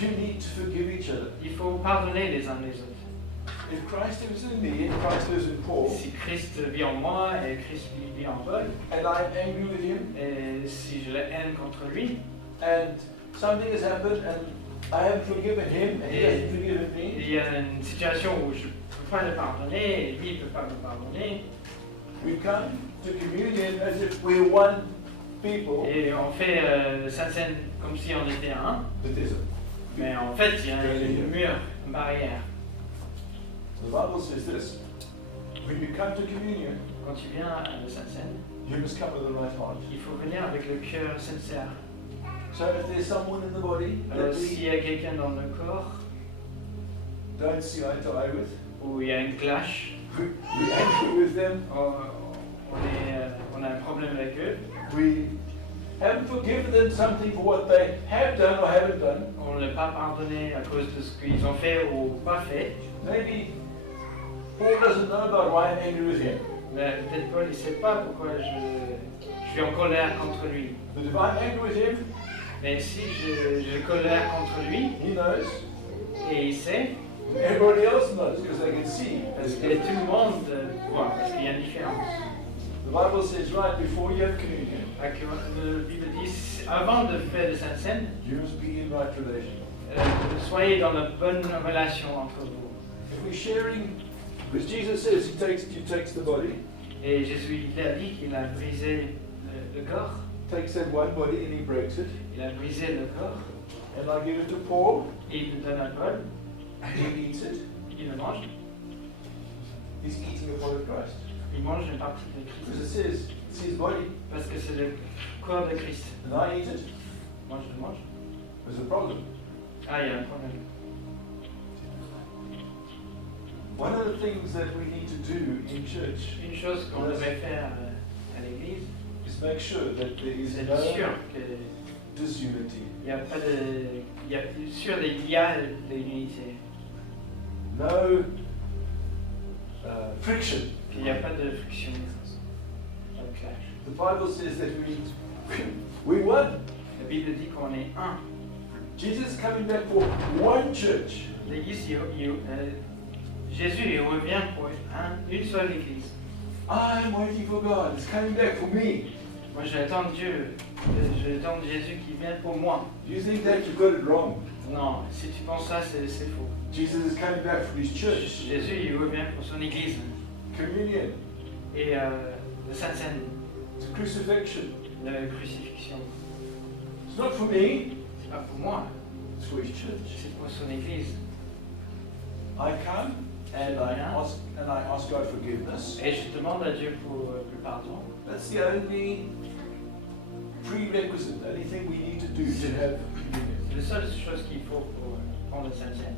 You need to forgive each other. Il faut pardonner les uns les autres. If Christ lives in me and Christ lives in Paul, Si Christ vit en moi et Christ vit en Paul, and I'm angry with him, et si je la haine contre lui, and something has happened and I haven't forgiven him and he hasn't forgiven me, il y a une situation où je ne peux pas le pardonner et lui ne peut pas me pardonner, we come to communion as if we're one people, et on fait Saint-Seine comme si on était un, but there's a mais en fait il y a un mur, une barrière. The Bible says this. When you come to communion, Quand tu viens à la Saint-Seine, you must come with the right heart. il faut venir avec le cœur sincère. So if there's someone in the body Alors that s'il y a quelqu'un dans le corps we don't see eye to eye with, où il y a une clash, we're angry with them, on a un problème avec eux, we haven't forgiven them something for what they have done or haven't done, on ne l'a pas pardonné à cause de ce qu'ils ont fait ou pas fait, maybe Paul doesn't know about why I'm angry with him. mais peut-être Paul ne sait pas pourquoi je suis en colère contre lui. But if I'm angry with him, Mais si je colère contre lui, he knows, et il sait, everybody else knows because they can see. parce que tout le monde voit, parce qu'il y a une différence. The Bible says right before you have communion, La Bible dit, avant de faire le Saint-Seine, you must be in right relation. soyez dans la bonne relation entre vous. If we're sharing, because Jesus says he takes the body, Et Jésus il a dit qu'il a brisé le corps, takes that one body and he breaks it, il a brisé le corps, and I give it to Paul, et il le donne à Paul, and he eats it. il le mange, He's eating a part of Christ. il mange une partie de Because Christ. it says, it's his body, Parce que c'est le corps de Christ. and I eat it. Moi je le mange. There's a problem. Ah, il y a un problème. One of the things that we need to do in church Une chose qu'on devrait faire à l'église, is make sure that there is c'est no sûr qu'il disunity, n'y a pas de... Il y a sûr qu'il y a de l'unité. no friction. Qu'il n'y a pas de friction. Pas de clash. The Bible says that we one. La Bible dit qu'on est un. Jesus is coming back for one church. L'église, Jésus il revient pour une seule église. I'm waiting for God. It's coming back for me. Moi j'attends Dieu, j'attends Jésus qui vient pour moi. You think that you got it wrong? Non, si tu penses ça, c'est faux. Jesus is coming back for his church. Jésus, il revient pour son église. Communion. Et le Sainte Seine, It's a crucifixion. la crucifixion. It's not for me. C'est pas pour moi, It's for his church. c'est pour son église. I come and I ask God forgiveness. Et je demande à Dieu pour le pardon. That's the only prerequisite, the only thing we need to do to have communion. C'est la seule chose qu'il faut pour prendre le Sainte Seine.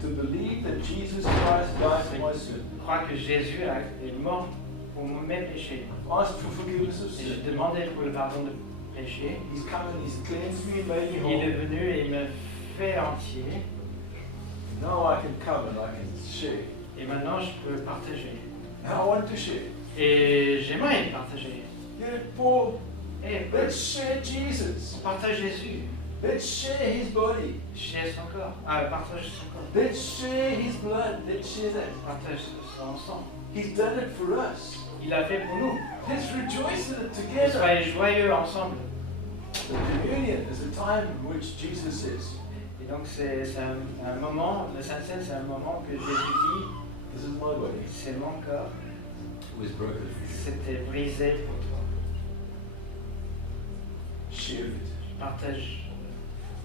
To believe that Jesus Christ died for my sin. Je crois que Jésus est mort pour mes péchés. Ask for forgiveness of Et sin. je demandais pour le pardon de péché. He's come and he's cleansed me and made me Il est whole. venu et il me fait entier. Now I can come and I can share. Et maintenant, je peux partager. Now I want to share. Et j'aimerais partager. Yeah, Paul, Et let's share Jesus. on partage Jésus. Let's share his body. Share son corps. Partage son corps. Let's share his blood. Let's share that. Partage son sang. He's done it for us. Il l'a fait pour nous. Let's rejoice in it together. Soyez joyeux ensemble. The communion is the time in which Jesus says, Et donc c'est un moment, le Sainte Seine, c'est un moment que Jésus dit, this is my body. c'est mon corps, It was broken for you. c'était brisé pour toi. Share it. Partage,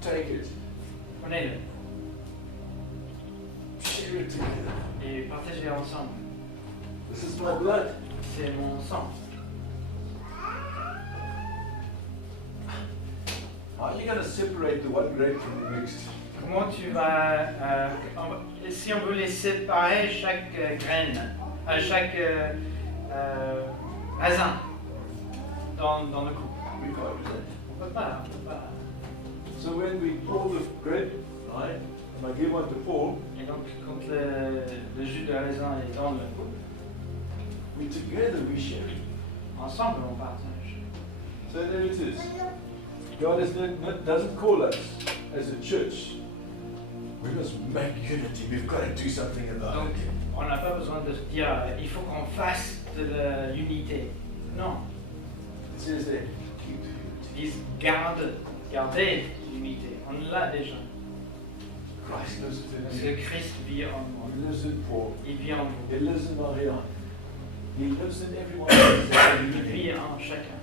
Take it. prenez-le Share it together. et partagez ensemble. This is my blood. C'est mon sang. How are you going to separate the one grape from the next? Comment tu vas, si on veut les séparer, chaque graine, chaque raisin dans le couple? We can't do that. On peut pas. So when we pour the grape, right, and I give one to Paul, Et donc quand le jus de raisin est dans le couple, we together we share it. ensemble on partage. So there it is. God doesn't call us as a church. We must make unity. We've got to do something about Donc it. on n'a pas besoin de se dire il faut qu'on fasse de l'unité. Non, It says there, keep the unity. ils disent gardez l'unité. On l'a déjà. Christ lives Parce within que you. Christ vit en moi. He lives in Paul. Il vit en vous. He lives in Marianne. He lives in everyone else. Il vit en chacun.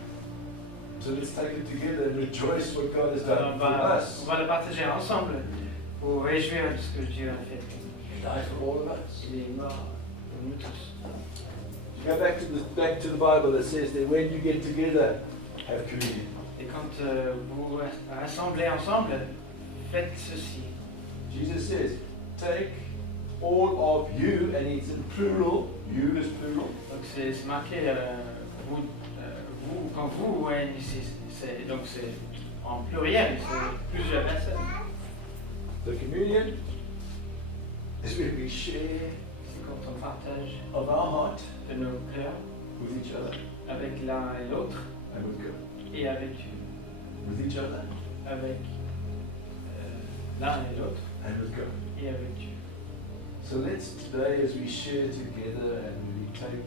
So let's take it together and rejoice what God has done On for us. va le partager ensemble pour réjouir de ce que Dieu a fait. He died for all of us. Il est mort pour nous tous. Go back to the Bible. It says that when you get together, have communion. Et quand vous rassemblez ensemble, faites ceci. Jesus says, take all of you, and it's in plural. You is plural. Donc c'est marqué vous, quand vous réunissez, donc c'est en pluriel, c'est plusieurs personnes. The communion is where we share C'est quand on partage of our heart de nos cœurs with each other avec l'un et l'autre and with God. et avec Dieu, With each other avec l'un et l'autre and with God. et avec Dieu. So let's today, as we share together and we take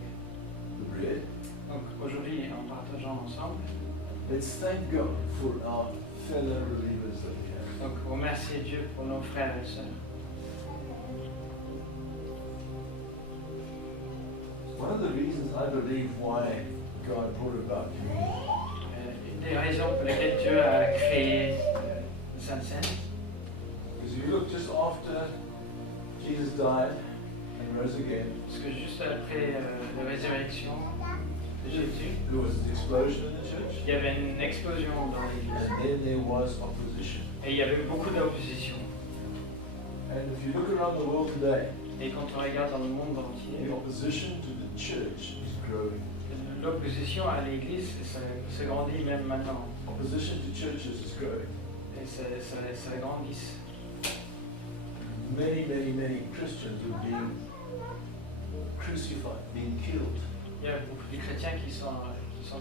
the bread, Donc aujourd'hui, en partageant ensemble, let's thank God for our fellow believers that we have. donc remercier Dieu pour nos frères et sœurs. One of the reasons I believe why God brought about communion Une des raisons pour lesquelles Dieu a créé le Sainte Seine, is you look just after Jesus died and rose again, parce que juste après la résurrection de Jésus, there was an explosion in the church, il y avait une explosion dans l'Église and then there was opposition. et il y avait beaucoup d'opposition. And if you look around the world today, Et quand on regarde dans le monde entier, the opposition to the church is growing. l'opposition à l'Église se grandit même maintenant. Opposition to churches is growing. Et ça grandit. Many Christians are being crucified, being killed Il y a beaucoup de chrétiens qui sont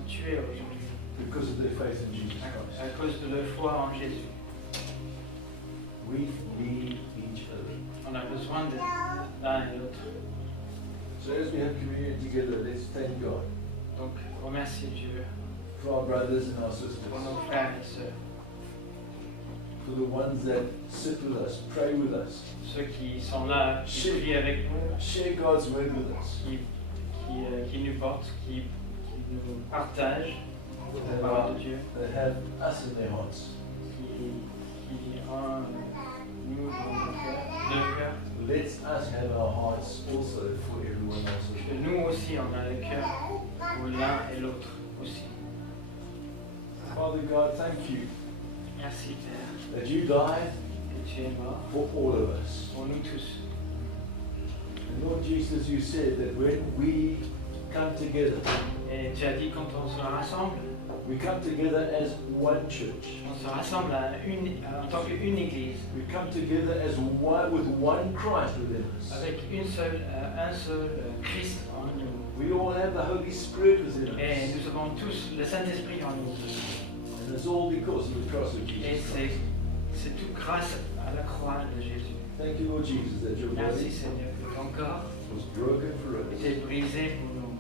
tués aujourd'hui because of their faith in Jesus Christ. à cause de leur foi en Jésus. We need each other. On a besoin de l'un et l'autre. So as we have communion together, let's thank God Donc remercier Dieu for our brothers and our sisters, pour nos frères et sœurs, for for the ones that sit with us, pray with us, ceux qui sont là, qui prient avec nous, share God's word with us. qui nous portent, qui nous partagent la parole de Dieu, That have us in their hearts. qui ont nous dans nos cœurs. Let us have our hearts also for everyone else. Que nous aussi, on a le cœur pour l'un et l'autre aussi. Father God, thank you Merci Père, that you died que tu es mort for all of us. pour nous tous. And Lord Jesus, you said that when we come together, Et tu as dit quand on se rassemble, we come together as one church. on se rassemble en tant qu'une église, We come together as one with one Christ within us. avec un seul Christ en nous. We all have the Holy Spirit within Et us. nous avons tous le Saint-Esprit en nous. And it's all because of the cross of Et Jesus Christ. c'est tout grâce à la croix de Jésus. Thank you, Lord Jesus, that your Merci body Seigneur que ton corps was broken for us. était brisé pour nous.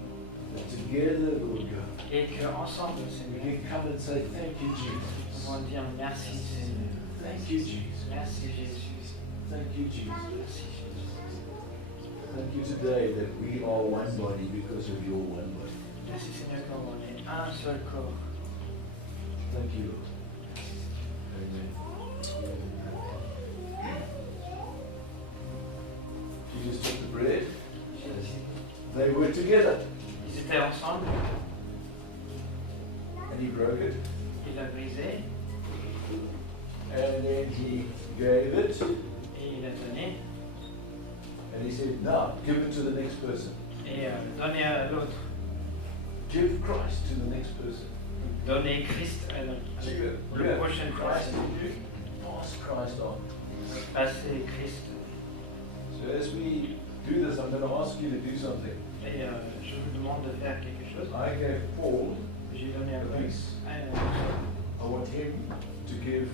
And together, Lord God, Et qu'ensemble, we Seigneur, can come and say, thank you, nous Jesus. pouvons dire merci Seigneur. Thank you, Jesus. Merci Jésus. Thank you, Jesus. Merci Jésus. Thank you today that we are one body because of your one body. Merci Seigneur qu'on est un seul corps. Thank you, Lord. Amen. Jesus took the bread. They were together. Ils étaient ensemble, And he broke it. il l'a brisé And then he gave it. et il l'a donné. And he said, now, give it to the next person. Et donné à l'autre. Give Christ to the next person. Donner Christ à le prochain Christ Christ. in you. Pass Christ on. Passer Christ. So as we do this, I'm going to ask you to do something. Et je vous demande de faire quelque chose. I gave Paul J'ai donné a un piece. piece. I want him to give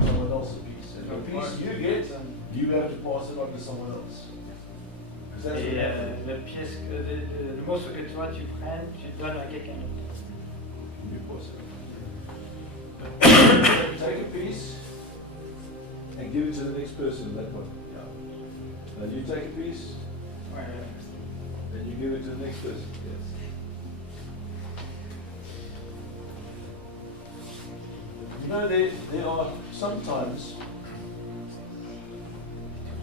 someone else a piece. And the piece you get, you have to pass it on to someone else. 'Cause that's Et what happened. la pièce, le morceau que toi tu prennes, tu donnes à quelqu'un d'autre. You pass it. Take a piece and give it to the next person. That one. Yeah. Now you take a piece, Ouais. then you give it to the next person. Yes. You know, there are sometimes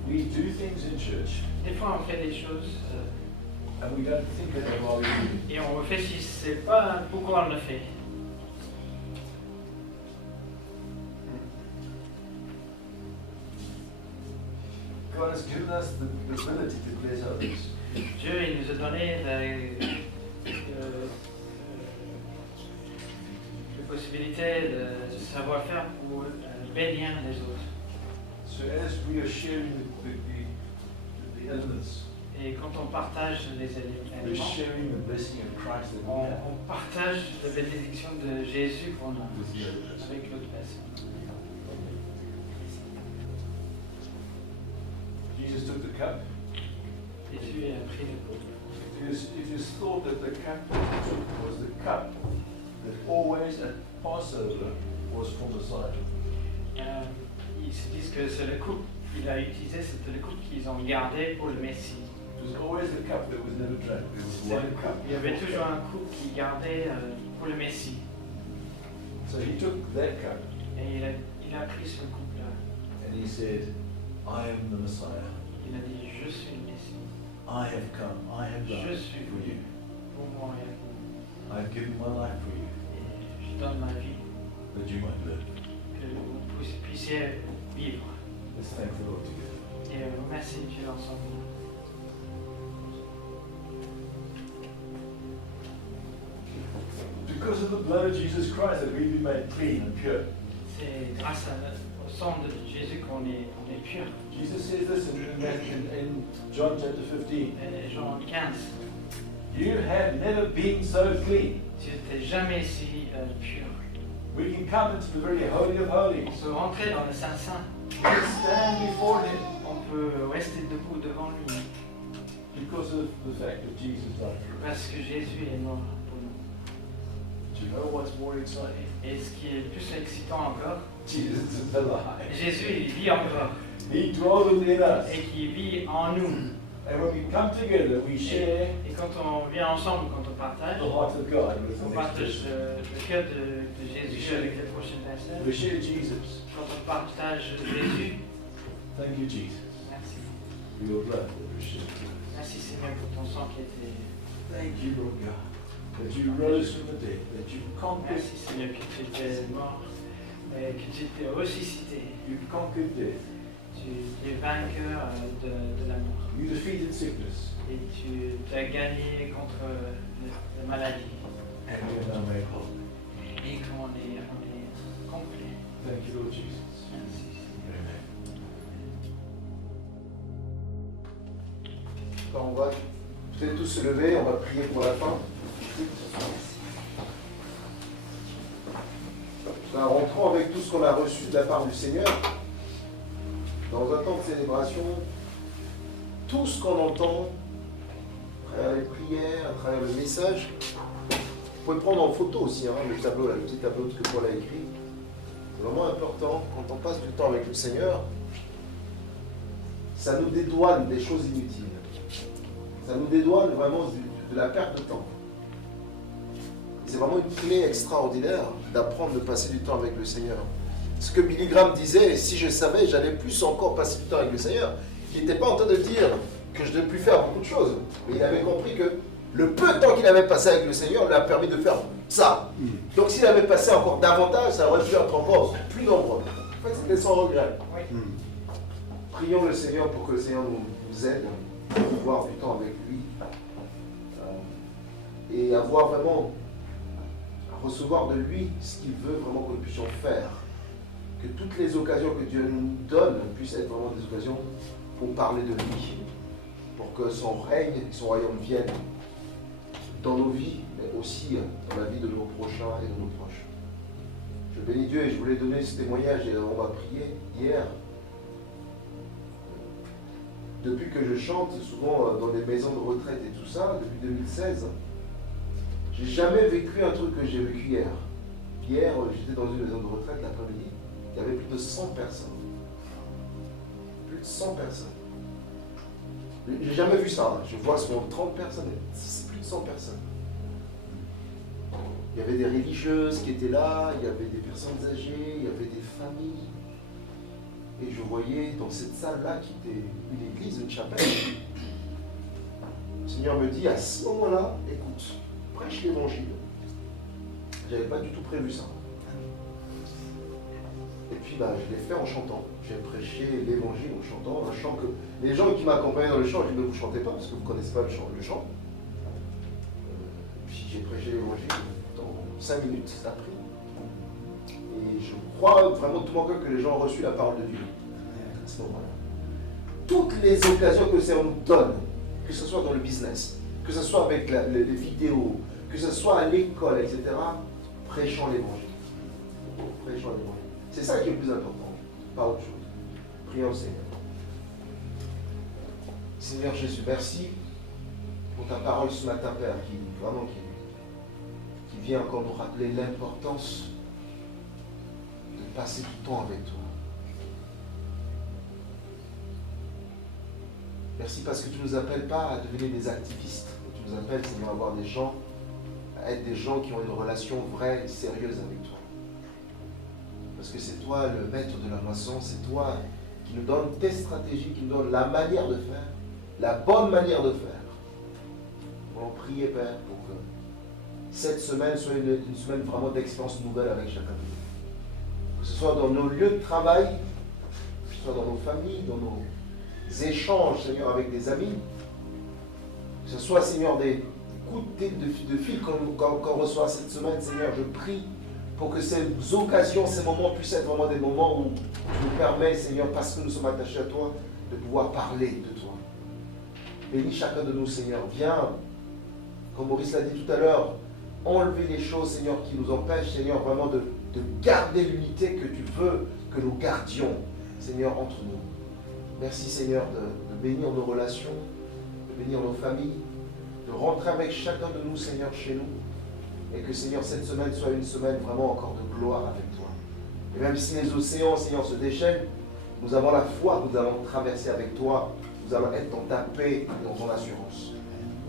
we do things in church Des fois on fait des choses and we don't think of it while we do it. et on réfléchit, c'est pas pourquoi on le fait. God has given us the ability to bless others. Dieu il nous a donné la possibilité de savoir-faire pour bénir les autres. So as we are sharing the elements, Et quand on partage les we're éléments, sharing the blessing of Christ that we on have partage la bénédiction de Jésus qu'on a with the other person. avec l'autre personne. Jesus took the cup. Jésus a pris le coupe. It is thought that the cup that he took was the cup that always at Passover was for Messiah. Ils se disent que c'est le coupe qu'il a utilisé, c'était le coupe qu'ils ont gardé pour le Messie. It was always the cup that was never drank. There was C'est one le cup. coupe. Il y avait toujours un coupe qu'il gardait pour le Messie. So he took that cup Et il a pris ce coupe-là. and he said, I am the Messiah. Il a dit, je suis le Messie. I have come. I have Je died suis for you. pour mourir. I have given my life for you, Et je donne ma vie, that you might live. que vous puissiez vivre. Let's thank the Lord together. Et remercie Dieu ensemble. Because of the blood of Jesus Christ that we've been made clean and pure. C'est grâce au sang de Jésus qu'on est pur. Jesus says this in John chapter 15. Et Jean 15, You have never been so clean. tu n'étais jamais si pur. We can come into the very holy of holies. On peut rentrer dans le Saint-Saint. We can stand before Him On peut rester debout devant lui because of the fact that Jesus died for us. parce que Jésus est mort pour nous. Do you know what's more exciting? Et ce qui est le plus excitant encore, Jesus is alive. Jésus il vit encore He dwells within us. et qui vit en nous. And when we come together, we share Et quand on vient ensemble, quand on partage, the heart of God with on the next partage person. le cœur de Jésus avec les prochaines personnes. We share Jesus. Quand on partage Jésus, Thank you, Jesus, merci. for your blood that was shed. Merci Seigneur pour ton sang qui était. Thank you, Lord God, that you rose from the dead, that you conquered, Merci Seigneur que tu étais mort, et que tu étais ressuscité. you conquered death. Tu es vainqueur de la mort. You defeated sickness, Et tu as gagné contre la maladie. and we are now made whole. Et qu'on est complet. Thank you, Lord Jesus. Merci. Amen. On va peut-être tous se lever, on va prier pour la fin. Rentrons avec tout ce qu'on a reçu de la part du Seigneur. Dans un temps de célébration, tout ce qu'on entend, à travers les prières, à travers le message, vous pouvez prendre en photo aussi, hein, le tableau, là, le petit tableau que Paul a écrit. C'est vraiment important, quand on passe du temps avec le Seigneur, ça nous dédouane des choses inutiles. Ça nous dédouane vraiment de la perte de temps. C'est vraiment une clé extraordinaire d'apprendre de passer du temps avec le Seigneur. Ce que Billy Graham disait, si je savais, j'allais plus encore passer du temps avec le Seigneur. Il n'était pas en train de dire que je ne devais plus faire beaucoup de choses. Mais il avait compris que le peu de temps qu'il avait passé avec le Seigneur lui a permis de faire ça. Donc s'il avait passé encore davantage, ça aurait pu être encore plus nombreux. En fait, c'était sans regret. Oui. Prions le Seigneur pour que le Seigneur nous aide à pouvoir du temps avec lui. Et avoir vraiment, à recevoir de lui ce qu'il veut vraiment que nous puissions faire. Que toutes les occasions que Dieu nous donne puissent être vraiment des occasions pour parler de lui. Pour que son règne et son royaume viennent dans nos vies, mais aussi dans la vie de nos prochains et de nos proches. Je bénis Dieu et je voulais donner ce témoignage et on va prier hier. Depuis que je chante, souvent dans des maisons de retraite et tout ça, depuis 2016, j'ai jamais vécu un truc que j'ai vécu hier. Hier, j'étais dans une maison de retraite l'après-midi, il y avait plus de 100 personnes. Plus de 100 personnes. J'ai jamais vu ça. Je vois souvent 30 personnes, c'est plus de 100 personnes. Il y avait des religieuses qui étaient là, il y avait des personnes âgées, il y avait des familles. Et je voyais dans cette salle-là, qui était une église, une chapelle, le Seigneur me dit, à ce moment-là, écoute, prêche l'évangile. J'avais pas du tout prévu ça. Et puis je l'ai fait en chantant. J'ai prêché l'évangile en chantant, un chant que les gens qui m'accompagnaient dans le chant, je dis, mais vous ne chantez pas parce que vous ne connaissez pas le chant. Puis j'ai prêché l'évangile dans 5 minutes, ça a pris. Et je crois vraiment de tout mon cœur que les gens ont reçu la parole de Dieu à ce moment-là. Toutes les occasions que le Seigneur nous donne, que ce soit dans le business, que ce soit avec les vidéos, que ce soit à l'école, etc., prêchons l'évangile. Prêchons l'évangile. C'est ça qui est le plus important, pas autre chose. Prions au Seigneur. Seigneur Jésus, merci pour ta parole ce matin, Père, qui vient encore nous rappeler l'importance de passer du temps avec toi. Merci parce que tu ne nous appelles pas à devenir des activistes. Tu nous appelles, Seigneur, à être des gens qui ont une relation vraie et sérieuse avec toi. Parce que c'est toi le maître de la moisson, c'est toi qui nous donne tes stratégies, qui nous donne la manière de faire, la bonne manière de faire. On va prier, Père, pour que cette semaine soit une semaine vraiment d'expérience nouvelle avec chacun de nous. Que ce soit dans nos lieux de travail, que ce soit dans nos familles, dans nos échanges, Seigneur, avec des amis, que ce soit, Seigneur, des coups de fil qu'on reçoit cette semaine, Seigneur, je prie pour que ces occasions, ces moments puissent être vraiment des moments où tu nous permets, Seigneur, parce que nous sommes attachés à toi, de pouvoir parler de toi. Bénis chacun de nous, Seigneur. Viens, comme Maurice l'a dit tout à l'heure, enlever les choses, Seigneur, qui nous empêchent, Seigneur, vraiment de garder l'unité que tu veux que nous gardions, Seigneur, entre nous. Merci, Seigneur, de bénir nos relations, de bénir nos familles, de rentrer avec chacun de nous, Seigneur, chez nous, Et que Seigneur, cette semaine soit une semaine vraiment encore de gloire avec toi. Et même si les océans, Seigneur, se déchaînent, nous avons la foi, nous allons traverser avec toi. Nous allons être dans ta paix et dans ton assurance.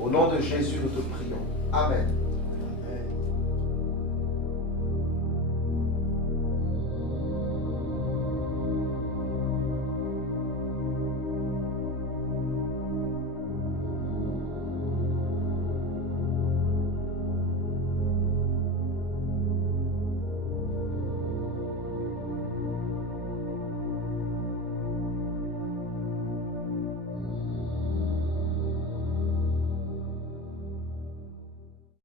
Au nom de Jésus, nous te prions. Amen.